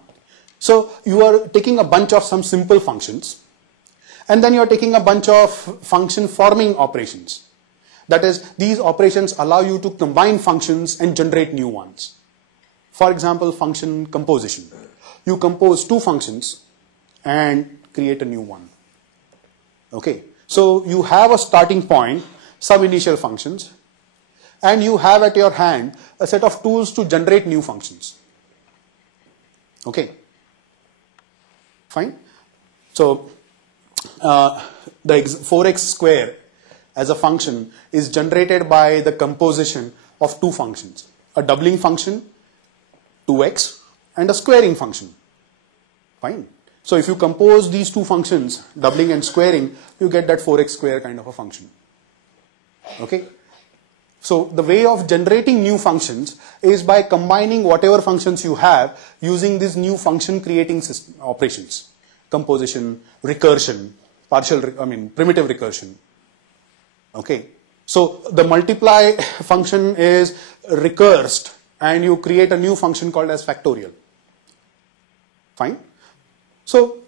So you are taking a bunch of some simple functions and then you are taking a bunch of function forming operations. That is, these operations allow you to combine functions and generate new ones. For example, function composition. You compose two functions and create a new one. Okay. So you have a starting point, some initial functions, and you have at your hand a set of tools to generate new functions. Okay. Fine. So the 4x square as a function is generated by the composition of two functions, a doubling function, 2x, and a squaring function. Fine. So if you compose these two functions, doubling and squaring, you get that 4x square kind of a function. Okay. So the way of generating new functions is by combining whatever functions you have using these new function creating operations. Composition, recursion, primitive recursion. Okay. So the multiply function is recursed and you create a new function called as factorial. Fine. So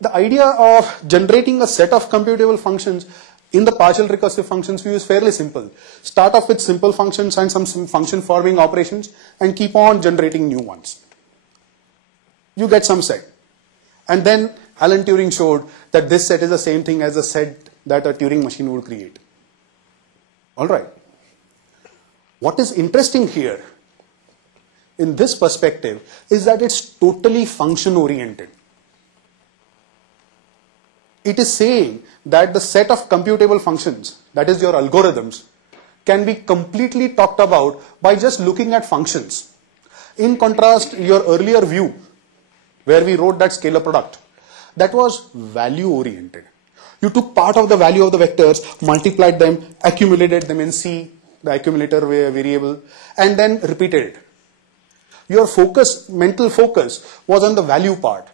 the idea of generating a set of computable functions in the partial recursive functions view is fairly simple. Start off with simple functions and some function forming operations and keep on generating new ones. You get some set. And then Alan Turing showed that this set is the same thing as the set that a Turing machine would create. All right. What is interesting here in this perspective is that it's totally function oriented. It is saying that the set of computable functions, that is your algorithms, can be completely talked about by just looking at functions. In contrast, your earlier view, where we wrote that scalar product, that was value oriented. You took part of the value of the vectors, multiplied them, accumulated them in C, the accumulator variable, and then repeated it. Your focus, mental focus, was on the value part.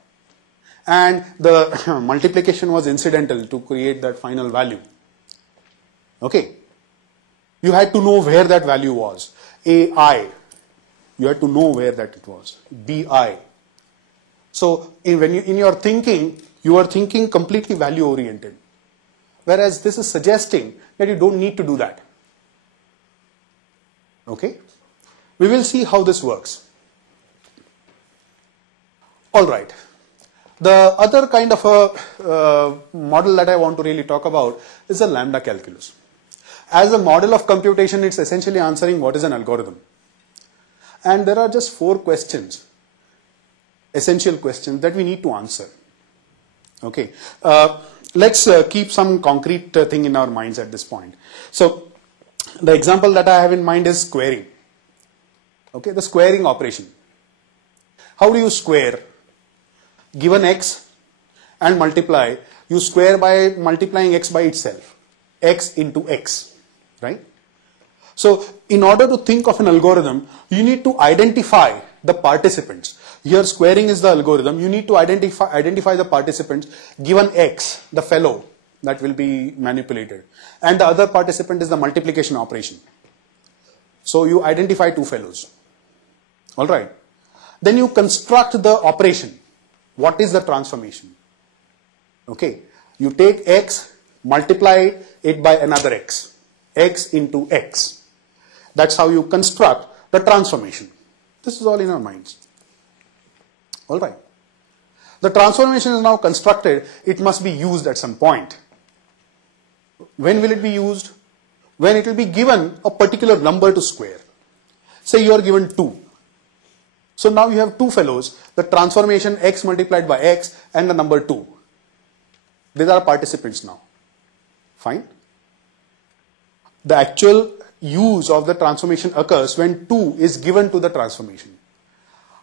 And the multiplication was incidental to create that final value. Okay. You had to know where that value was. AI. You had to know where that it was. BI. So in your thinking, you are thinking completely value oriented. Whereas this is suggesting that you don't need to do that. Okay. We will see how this works. All right. The other kind of a model that I want to really talk about is the lambda calculus. As a model of computation, it's essentially answering what is an algorithm. And there are just 4 questions, essential questions that we need to answer. Okay. Let's keep some concrete thing in our minds at this point. So the example that I have in mind is squaring. Okay, the squaring operation. How do you square? Given x and multiply, you square by multiplying x by itself. X into x, right? So in order to think of an algorithm, you need to identify the participants. Here squaring is the algorithm. You need to identify the participants given x, the fellow that will be manipulated. And the other participant is the multiplication operation. So you identify 2 fellows. All right. Then you construct the operation. What is the transformation? Okay. You take x, multiply it by another x. X into x. That's how you construct the transformation. This is all in our minds. All right. The transformation is now constructed. It must be used at some point. When will it be used? When it will be given a particular number to square. Say you are given 2. So now you have 2 fellows, the transformation x multiplied by x and the number 2. These are participants now. Fine. The actual use of the transformation occurs when 2 is given to the transformation.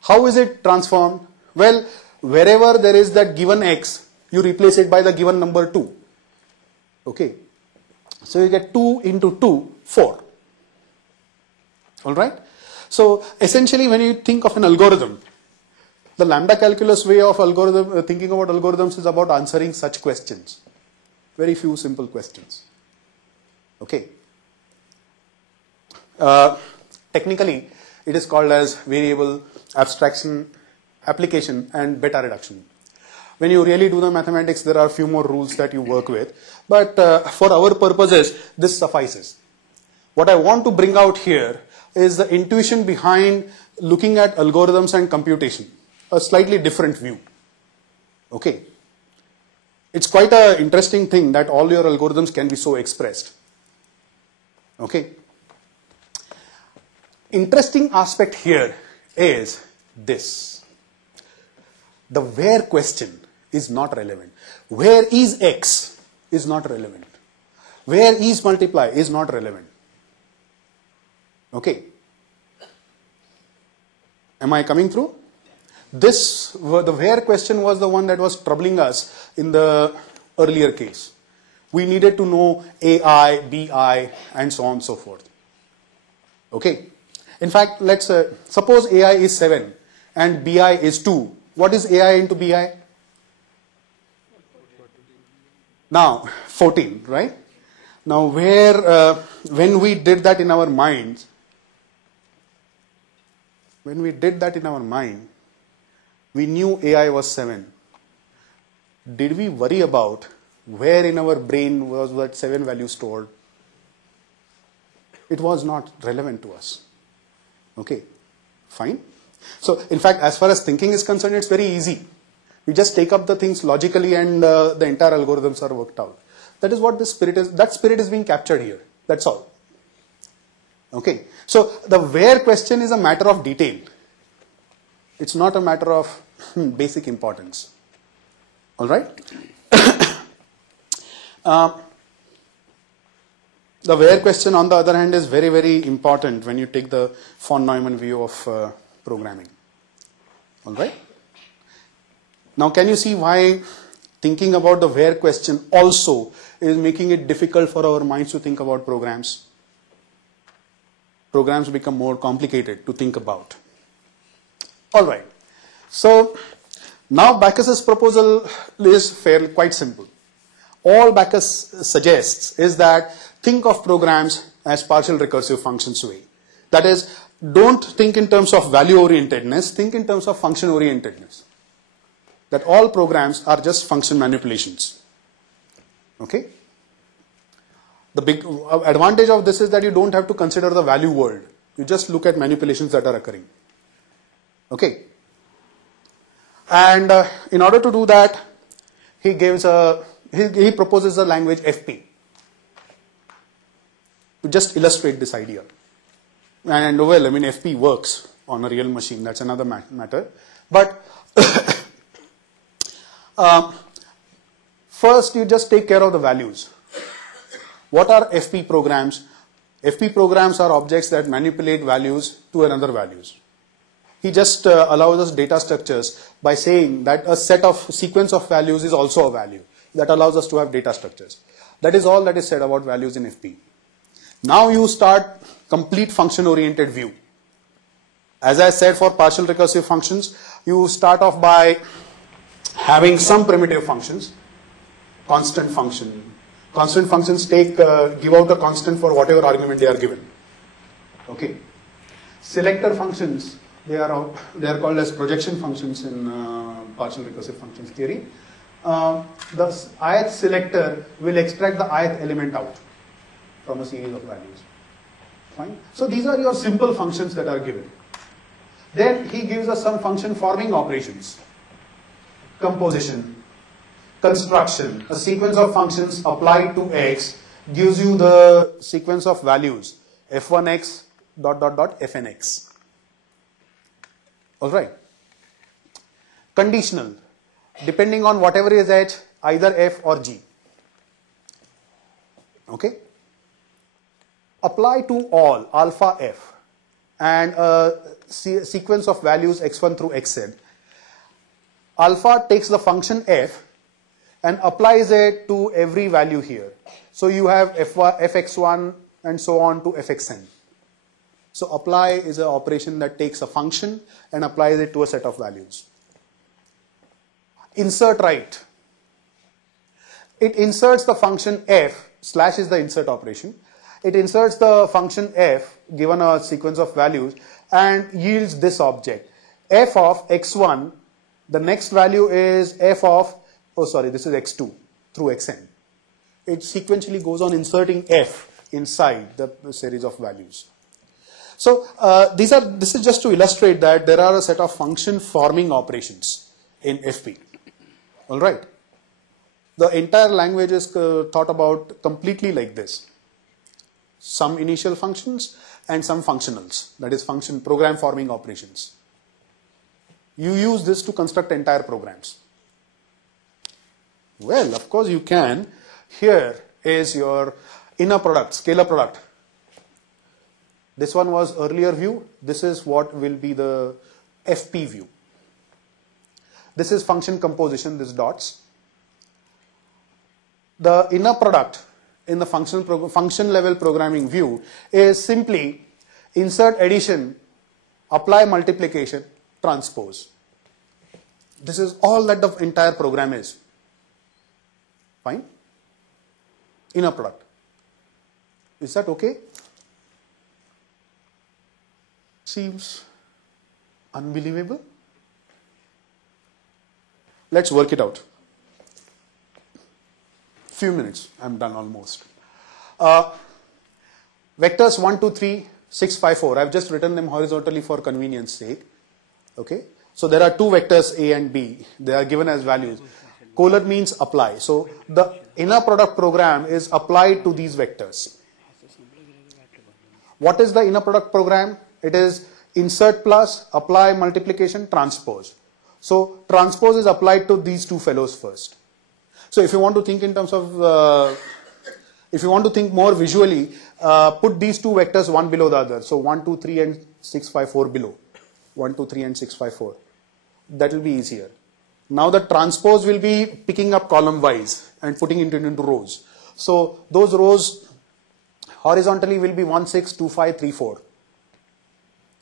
How is it transformed? Well, wherever there is that given x, you replace it by the given number 2. Okay. So you get 2 into 2, 4. All right. So essentially when you think of an algorithm, the lambda calculus way of thinking about algorithms is about answering such questions. Very few simple questions. Okay. Technically, it is called as variable, abstraction, application, and beta reduction. When you really do the mathematics, there are a few more rules that you work with. But for our purposes, this suffices. What I want to bring out here is the intuition behind looking at algorithms and computation. A slightly different view. Okay. It's quite an interesting thing that all your algorithms can be so expressed. Okay. Interesting aspect here is this. The where question is not relevant. Where is x is not relevant. Where is multiply is not relevant. Okay. Am I coming through? The where question was the one that was troubling us in the earlier case. We needed to know AI, BI, and so on and so forth. Okay. In fact, let's suppose AI is 7 and BI is 2. What is AI into BI? Now, 14, right? Now, when we did that in our minds, we knew AI was 7. Did we worry about where in our brain was that 7 value stored? It was not relevant to us. Okay, fine. So, in fact, as far as thinking is concerned, it's very easy. You just take up the things logically and the entire algorithms are worked out. That is what the spirit is. That spirit is being captured here. That's all. Okay. So the where question is a matter of detail. It's not a matter of basic importance. All right. The where question, on the other hand, is very, very important when you take the von Neumann view of programming. All right. Now, can you see why thinking about the where question also is making it difficult for our minds to think about programs? Programs become more complicated to think about. All right. So now Bacchus's proposal is fairly quite simple. All Bacchus suggests is that think of programs as partial recursive functions way. That is, don't think in terms of value orientedness, think in terms of function orientedness. That all programs are just function manipulations. Okay? The big advantage of this is that you don't have to consider the value world. You just look at manipulations that are occurring. Okay? And in order to do that, he proposes a language FP to just illustrate this idea. And well, I mean, FP works on a real machine. That's another matter. But first, you just take care of the values. What are FP programs? FP programs are objects that manipulate values to another values. He just allows us data structures by saying that a sequence of values is also a value. That allows us to have data structures. That is all that is said about values in FP. Now you start complete function-oriented view. As I said, for partial recursive functions, you start off by having some primitive functions, constant function. Constant functions give out a constant for whatever argument they are given. Okay. Selector functions, they are called as projection functions in partial recursive functions theory. The ith selector will extract the ith element out from a series of values. Fine. So these are your simple functions that are given. Then he gives us some function forming operations. Composition, construction, a sequence of functions applied to x gives you the sequence of values f1x ... fnx. All right. Conditional, depending on whatever is h, either f or g. Okay. Apply to all alpha f and a sequence of values x1 through xz. Alpha takes the function f and applies it to every value here. So you have fx1 and so on to fxn. So apply is an operation that takes a function and applies it to a set of values. Insert right. It inserts the function f, slash is the insert operation. It inserts the function f given a sequence of values and yields this object. F of x1, the next value is f of, this is x2 through xn. It sequentially goes on inserting f inside the series of values. So this is just to illustrate that there are a set of function forming operations in FP. All right. The entire language is thought about completely like this. Some initial functions and some functionals, that is program forming operations. You use this to construct entire programs. Well, of course you can. Here is your inner product, scalar product. This one was earlier view. This is what will be the FP view. This is function composition, this dots. The inner product in the function level programming view is simply insert addition, apply multiplication, transpose. This is all that the entire program is. Fine? Inner product. Is that okay? Seems unbelievable. Let's work it out. Few minutes, I'm done almost. Vectors 1, 2, 3, 6, 5, 4. I've just written them horizontally for convenience sake. Okay. So there are two vectors A and B. They are given as values. Color means apply. So the inner product program is applied to these vectors. What is the inner product program? It is insert plus, apply, multiplication, transpose. So transpose is applied to these two fellows first. So if you want to think in terms of, if you want to think more visually, put these two vectors one below the other. So 1, 2, 3 and 6, 5, 4 below. 1, 2, 3 and 6, 5, 4. That will be easier. Now the transpose will be picking up column wise and putting it into rows. So those rows horizontally will be 1, 6, 2, 5, 3, 4.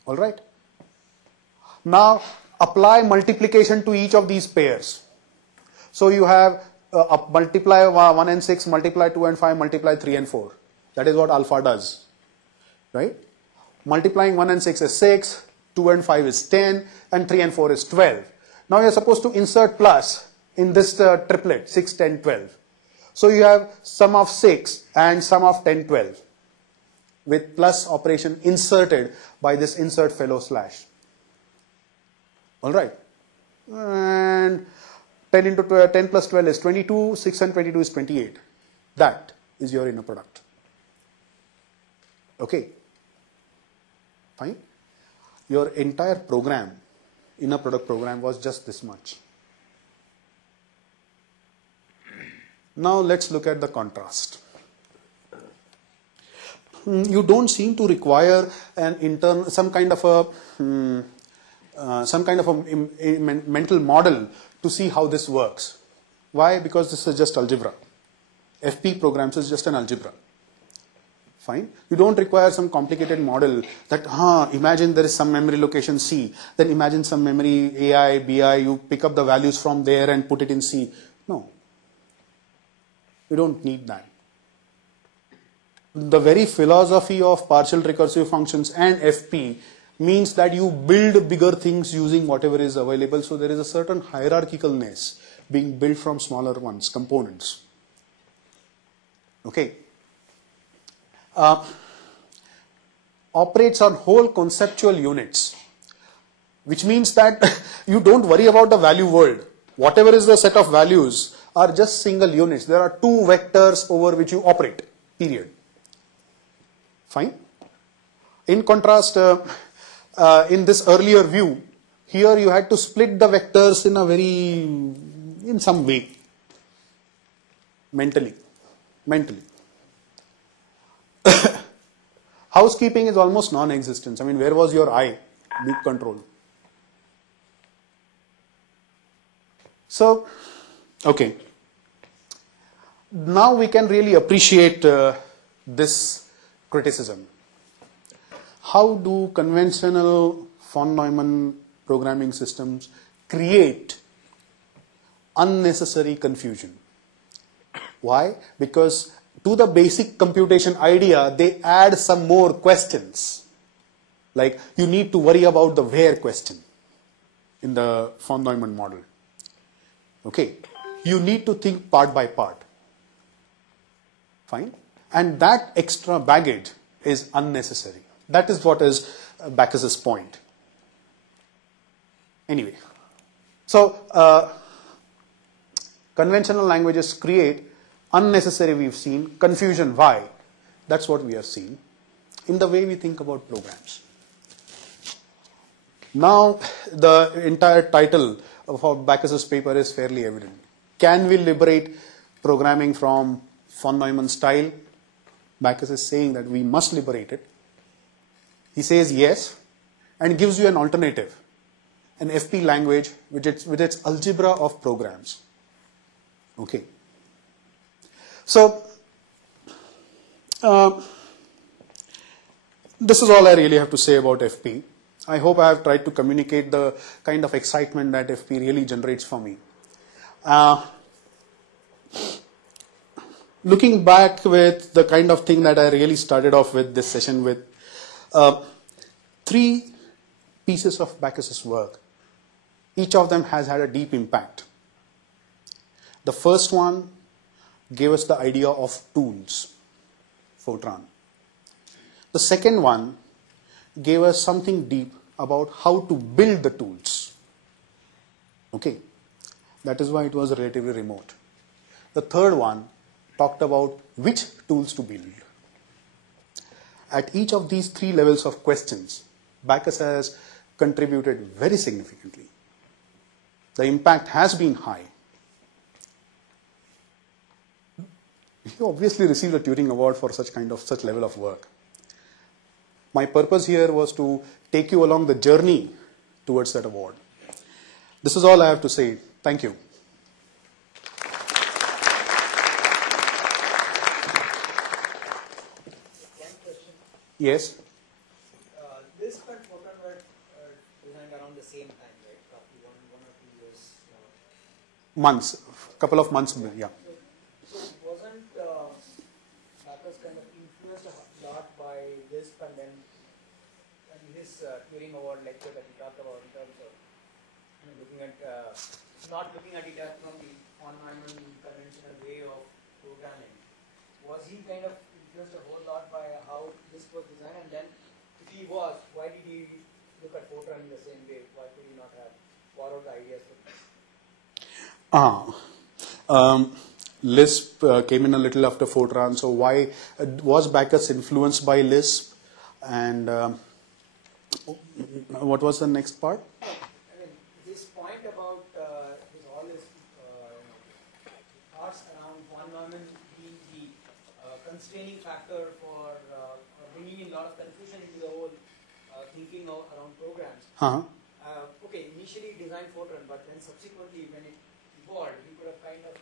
All right. Now apply multiplication to each of these pairs. So you have multiply 1 and 6, multiply 2 and 5, multiply 3 and 4. That is what alpha does. Right? Multiplying 1 and 6 is 6, 2 and 5 is 10, and 3 and 4 is 12. Now you are supposed to insert plus in this triplet, 6, 10, 12. So you have sum of 6 and sum of 10, 12 with plus operation inserted by this insert fellow slash. All right. And 10 into 12, 10 plus 12 is 22, 6 and 22 is 28. That is your inner product. Okay. Fine. Your entire program, inner product program, was just this much. Now let's look at the contrast. You don't seem to require an some kind of a mental model to see how this works. Why? Because this is just algebra. FP programs is just an algebra. Fine. You don't require some complicated model that, imagine there is some memory location C, then imagine some memory AI, BI, you pick up the values from there and put it in C. No. You don't need that. The very philosophy of partial recursive functions and FP means that you build bigger things using whatever is available. So there is a certain hierarchicalness being built from smaller ones, components. Okay. Operates on whole conceptual units, which means that you don't worry about the value world. Whatever is the set of values are just single units. There are two vectors over which you operate, period. Fine. In contrast, in this earlier view, here you had to split the vectors in some way, mentally. Housekeeping is almost non-existent. I mean, where was your eye? Loop control. So, okay. Now we can really appreciate this criticism. How do conventional von Neumann programming systems create unnecessary confusion? Why? Because to the basic computation idea, they add some more questions. Like you need to worry about the where question in the von Neumann model. Okay. You need to think part by part. Fine. And that extra baggage is unnecessary. That is what is Backus's point. Anyway. So, conventional languages create unnecessary, we've seen. Confusion, why? That's what we have seen in the way we think about programs. Now, the entire title of Backus's paper is fairly evident. Can we liberate programming from von Neumann style? Backus is saying that we must liberate it. He says yes, and gives you an alternative, an FP language with its algebra of programs. Okay. So, this is all I really have to say about FP. I hope I have tried to communicate the kind of excitement that FP really generates for me. Looking back with the kind of thing that I really started off with this session with, 3 pieces of Backus's work. Each of them has had a deep impact. The first one gave us the idea of tools, Fortran. The second one gave us something deep about how to build the tools, Okay, that is why it was relatively remote. The third one talked about which tools to build. At each of these three levels of questions, Bacchus has contributed very significantly. The impact has been high. He obviously received a Turing Award for such level of work. My purpose here was to take you along the journey towards that award. This is all I have to say. Thank you. One question. Yes? This and Fortran were designed around the same time, right? Roughly one or 2 years. Months. Couple of months, yeah. So wasn't Bacchus kind of influenced a lot by Lisp and his Turing Award lecture that he talked about in terms of looking at not looking at it as from the von Neumann conventional way of programming? Was he kind of influenced a whole lot by how Lisp was designed? And then, if he was, why did he look at Fortran in the same way? Why could he not have borrowed the ideas from Lisp came in a little after Fortran, so why was Bacchus influenced by Lisp? And what was the next part? I mean, this point about all his thoughts around von Neumann being the constraining factor for bringing in a lot of confusion into the whole thinking around programs. Okay, initially he designed Fortran, but then subsequently when it evolved, he could have kind of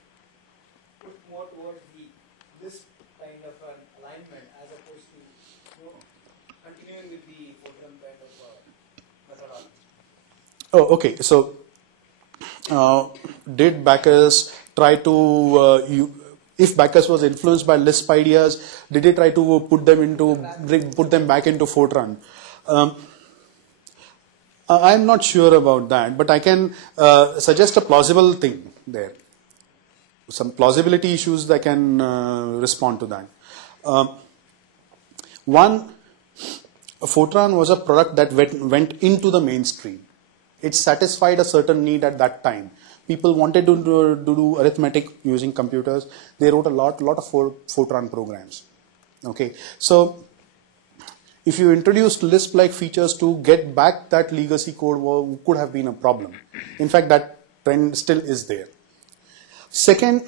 put more towards this kind of an alignment as opposed to continuing with the Fortran kind of methodology. Oh, okay. So, did Bacchus try to, if Bacchus was influenced by Lisp ideas, did he try to put them back into Fortran? I'm not sure about that, but I can suggest a plausible thing there. Some plausibility issues that can respond to that. One, Fortran was a product that went into the mainstream. It satisfied a certain need at that time. People wanted to do arithmetic using computers. They wrote a lot of Fortran programs. Okay, so if you introduced Lisp-like features to get back that legacy code, could have been a problem. In fact, that trend still is there. Second,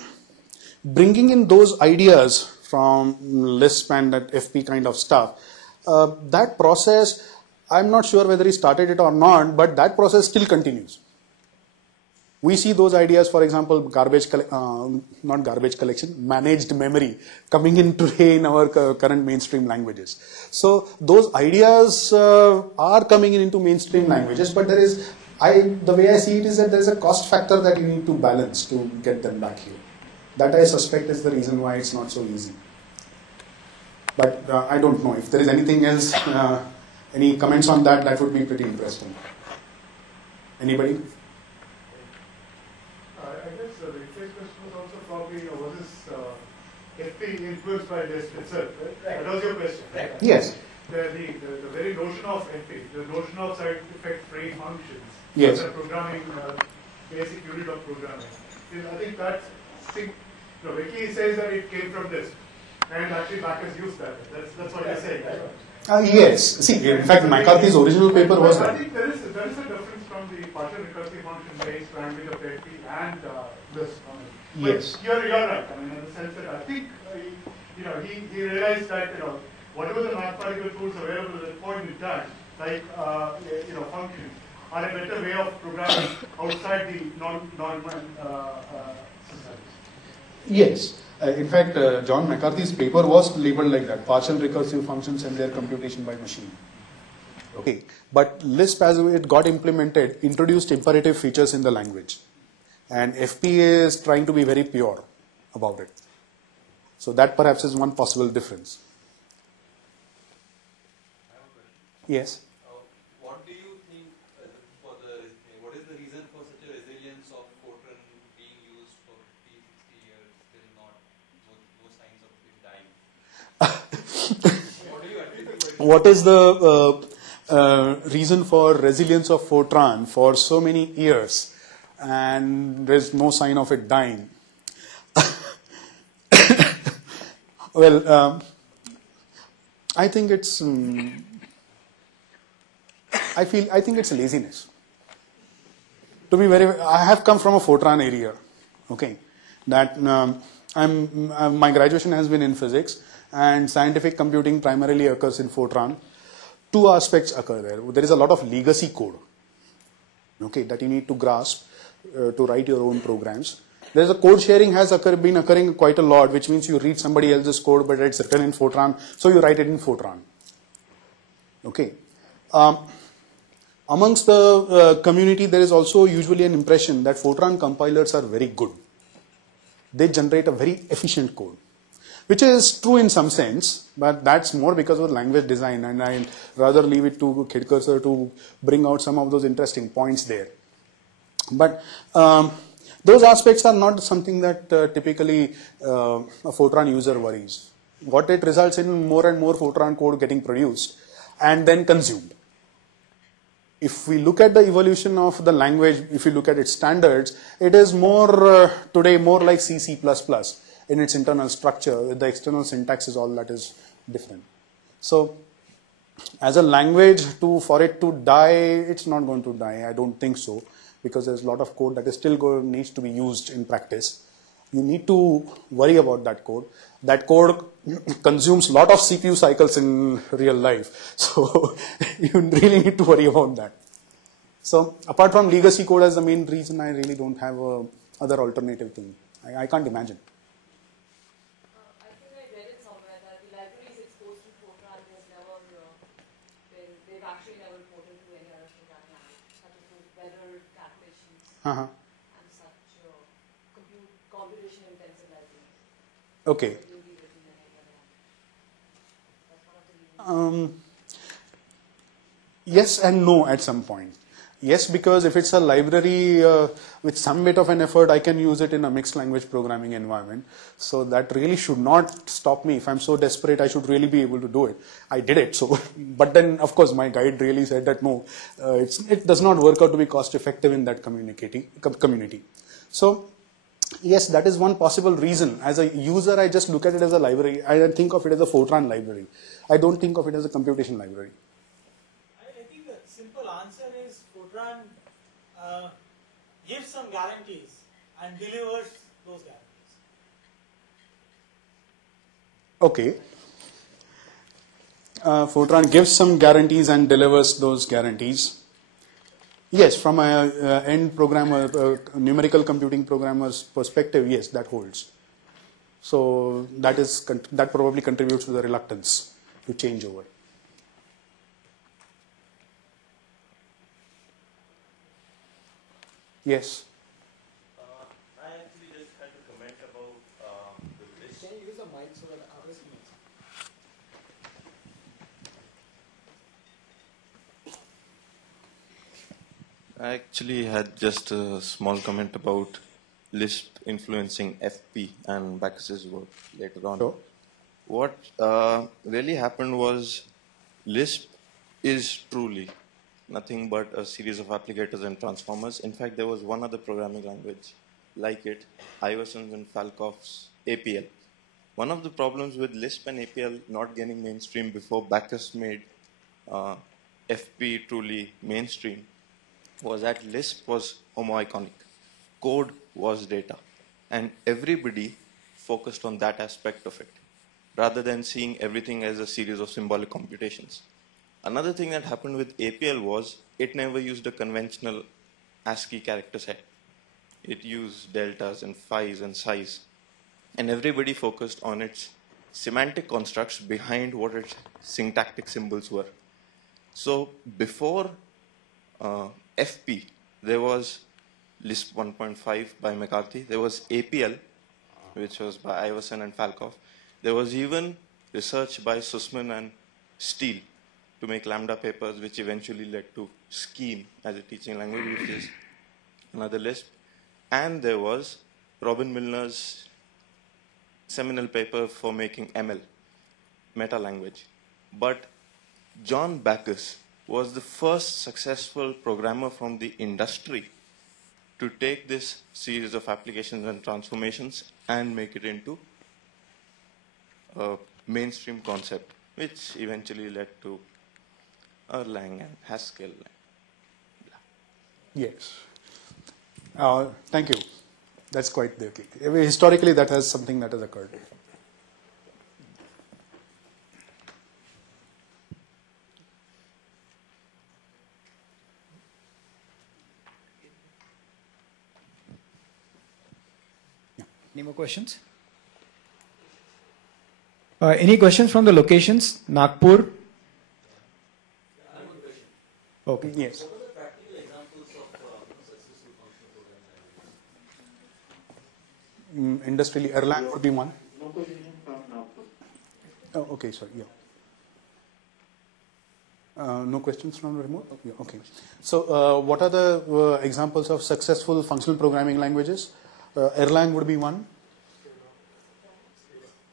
bringing in those ideas from Lisp and that FP kind of stuff, that process, I'm not sure whether he started it or not, but that process still continues. We see those ideas, for example, not garbage collection, managed memory coming in today in our current mainstream languages. So those ideas are coming into mainstream languages, but there is, the way I see it is that there is a cost factor that you need to balance to get them back here. That I suspect is the reason why it's not so easy. But I don't know. If there is anything else, any comments on that, that would be pretty interesting. Anybody? I guess the next question was also probably, was this FP influenced by Lisp itself, right? That was your question, right? Yes. The very notion of FP, the notion of side effect free functions, yes, the programming, basic unit of programming. I think that's, Vicky says that it came from this, and actually Bacchus used that. That's what you're saying, right? Yes. See, in fact, McCarthy's original paper was that. I think there is a difference from the partial recursive function based language of FP and this. Yes. You're right. I mean, in the sense that I think he realized that whatever the mathematical tools available at that point in time, like functions, are a better way of programming outside the non-Neumann systems. Yes. In fact, John McCarthy's paper was labeled like that, partial recursive functions and their computation by machine. Okay. But Lisp, as it got implemented, introduced imperative features in the language. And FP is trying to be very pure about it. So that perhaps is one possible difference. I have a question. Yes. What do you think what is the reason for such a resilience of Fortran being used for 50, 60 years, still no signs of it dying? What do you attribute? What is the reason for resilience of Fortran for so many years and there's no sign of it dying. Well, I think it's I think it's laziness. To be very, I have come from a Fortran area, okay. That my graduation has been in physics, and scientific computing primarily occurs in Fortran. Two aspects occur there. There is a lot of legacy code, okay, that you need to grasp to write your own programs. There's a code sharing has been occurring quite a lot, which means you read somebody else's code, but it's written in Fortran, so you write it in Fortran. Okay. Amongst the community, there is also usually an impression that Fortran compilers are very good. They generate a very efficient code, which is true in some sense, but that's more because of language design, and I'd rather leave it to Kid Cursor to bring out some of those interesting points there. But those aspects are not something that typically a Fortran user worries. What it results in more and more Fortran code getting produced and then consumed. If we look at the evolution of the language, if you look at its standards, it is more today more like C, C++ in its internal structure. The external syntax is all that is different. So as a language, for it to die, it's not going to die. I don't think so, because there's a lot of code that is still needs to be used in practice. You need to worry about that code. That code consumes a lot of CPU cycles in real life. So you really need to worry about that. So apart from legacy code as the main reason, I really don't have a other alternative thing. I can't imagine. I think I read it somewhere that the libraries exposed to Fortran has never they've actually never reported to any other programming language, such as weather calculations and such computation intensive libraries. Okay. Yes and no at some point. Yes, because if it's a library with some bit of an effort, I can use it in a mixed language programming environment. So that really should not stop me. If I'm so desperate, I should really be able to do it. I did it. So, but then of course my guide really said that no, it does not work out to be cost effective in that community. So yes, that is one possible reason. As a user, I just look at it as a library. I don't think of it as a Fortran library. I don't think of it as a computation library. I think the simple answer is Fortran gives some guarantees and delivers those guarantees. Okay. Fortran gives some guarantees and delivers those guarantees. Yes, from an end programmer, numerical computing programmer's perspective, yes, that holds. So that probably contributes to the reluctance to change over. Yes. I actually just had to comment about the list. Can you use the mic so that others can I actually had just a small comment about Lisp influencing FP and Bacchus's work later on. Sure. What really happened was Lisp is truly nothing but a series of applicators and transformers. In fact, there was one other programming language like it, Iverson's and Falkoff's APL. One of the problems with Lisp and APL not getting mainstream before Bacchus made FP truly mainstream was that Lisp was homoiconic. Code was data. And everybody focused on that aspect of it, rather than seeing everything as a series of symbolic computations. Another thing that happened with APL was it never used a conventional ASCII character set. It used deltas and phis and psis. And everybody focused on its semantic constructs behind what its syntactic symbols were. So before FP, there was Lisp 1.5 by McCarthy. There was APL, which was by Iverson and Falkoff. There was even research by Sussman and Steele to make Lambda papers, which eventually led to Scheme as a teaching language, which is another Lisp. And there was Robin Milner's seminal paper for making ML, meta language. But John Bacchus was the first successful programmer from the industry to take this series of applications and transformations and make it into a mainstream concept, which eventually led to Erlang and Haskell. Yes. Thank you. That's quite the case. Historically, that has something that has occurred. Any more questions? Any questions from the locations? Nagpur? Okay. Yes. Industrially, Erlang would be one. Oh, okay, sorry, yeah. No questions from remote? Oh, yeah, okay. So, what are the examples of successful functional programming languages? Erlang would be one.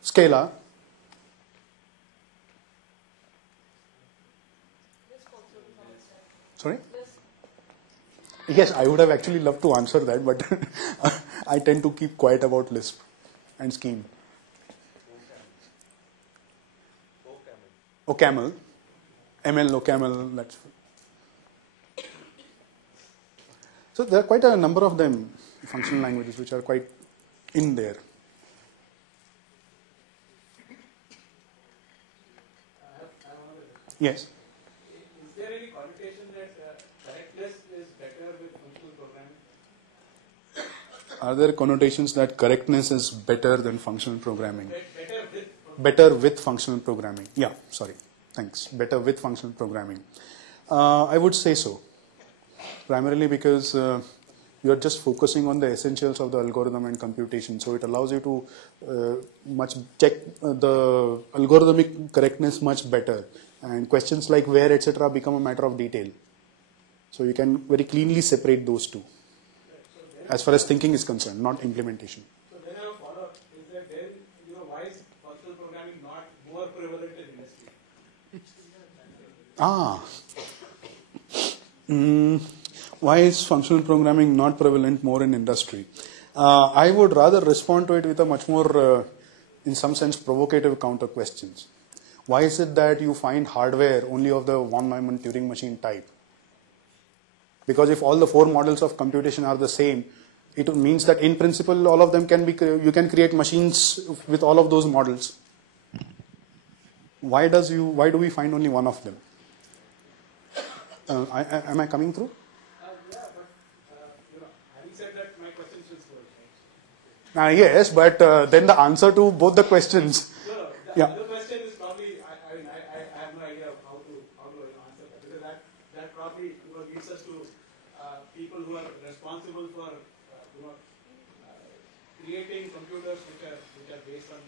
Scala. Sorry? Yes, I would have actually loved to answer that, but I tend to keep quiet about Lisp and Scheme. OCaml. ML, OCaml, that's. So there are quite a number of them, functional languages, which are quite in there. Yes. Is there any connotation that correctness is better with functional programming? Are there connotations that correctness is better than functional programming? Better with Better with functional programming. Yeah, sorry. Thanks. Better with functional programming. I would say so. Primarily because you're just focusing on the essentials of the algorithm and computation. So it allows you to much check the algorithmic correctness much better. And questions like where, etc. become a matter of detail. So you can very cleanly separate those two. As far as thinking is concerned, not implementation. So then I have a follow-up. Is that then, why is functional programming not more prevalent in industry? Why is functional programming not prevalent more in industry? I would rather respond to it with a much more, in some sense, provocative counter questions. Why is it that you find hardware only of the von Neumann Turing machine type? Because if all the four models of computation are the same, it means that in principle all of them can be, you can create machines with all of those models. Why do we find only one of them? Am I coming through? Yeah, but having said that, my question still goes. Yes, but then the answer to both the questions. No, the Yeah. other question is probably, I have no idea of how to answer that, because that probably leads us to people who are responsible for creating computers which are based on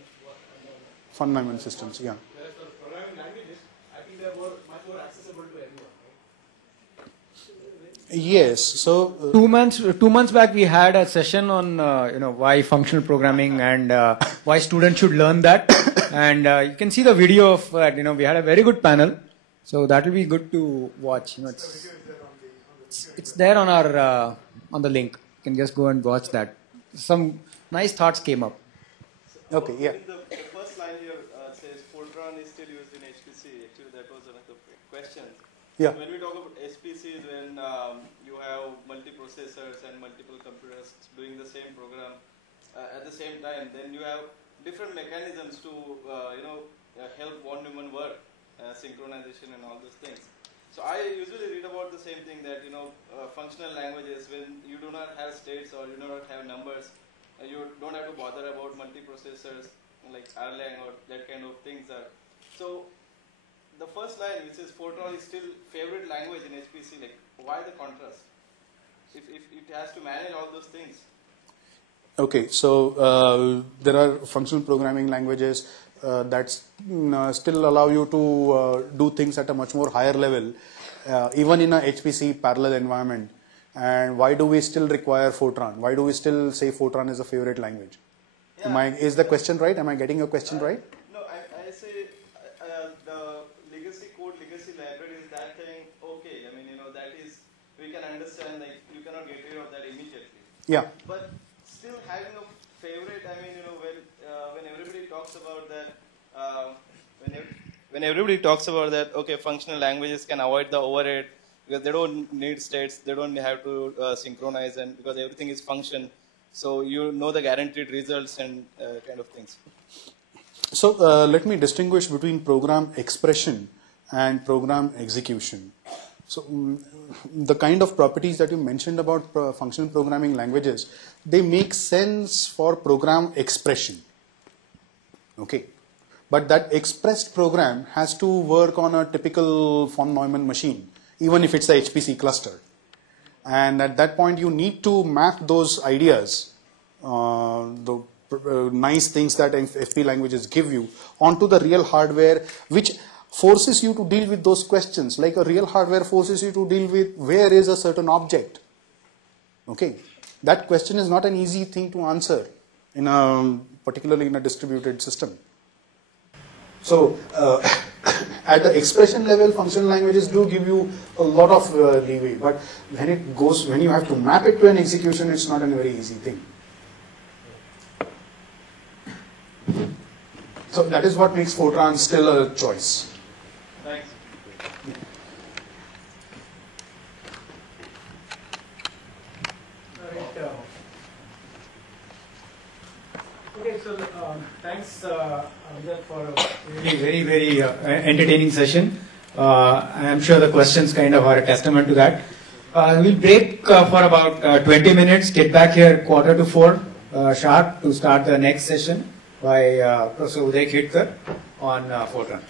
Von Neumann systems, yeah. whereas for programming languages, I think they're much more accessible to everyone. Yes, so 2 months back we had a session on why functional programming and why students should learn that, and you can see the video of that. We had a very good panel, so that will be good to watch. It's there on our on the link. You can just go and watch that. Some nice thoughts came up. okay, yeah. The first line here says Fortran is still used in HPC. Actually, that was one of the questions. Yeah. When we talk about HPCs, when you have multiprocessors and multiple computers doing the same program at the same time, then you have different mechanisms to help von Neumann work, synchronization and all those things. So I usually read about the same thing that functional languages, when you do not have states or you do not have numbers, you don't have to bother about multiprocessors like Erlang or that kind of things. So the first line, which is Fortran is still favorite language in HPC, like why the contrast? If it has to manage all those things. Okay, so there are functional programming languages that still allow you to do things at a much more higher level, even in a HPC parallel environment. And why do we still require Fortran? Why do we still say Fortran is a favorite language? Yeah. Is the question right? Am I getting your question right? No, I say the legacy code, legacy library is that thing. Okay, I mean that is, we can understand, like you can cannot get rid of that immediately. Yeah. But still having a favorite, I mean, when everybody talks about that, when everybody talks about that, okay, functional languages can avoid the overhead because they don't need states, they don't have to synchronize, and because everything is function, so you know the guaranteed results and kind of things. So let me distinguish between program expression and program execution. So the kind of properties that you mentioned about functional programming languages, they make sense for program expression. Okay. But that expressed program has to work on a typical von Neumann machine, even if it's a HPC cluster. And at that point, you need to map those ideas, the nice things that FP languages give you, onto the real hardware, which forces you to deal with those questions. Like a real hardware forces you to deal with where is a certain object. Okay, that question is not an easy thing to answer, particularly in a distributed system. So at the expression level, functional languages do give you a lot of leeway, but when you have to map it to an execution, it's not a very easy thing. So that is what makes Fortran still a choice. Thanks. Okay, so thanks Abhijat for a very entertaining session. I am sure the questions kind of are a testament to that. We'll break for about 20 minutes, get back here 3:45 sharp to start the next session by Professor Uday Khedkar on Fortran.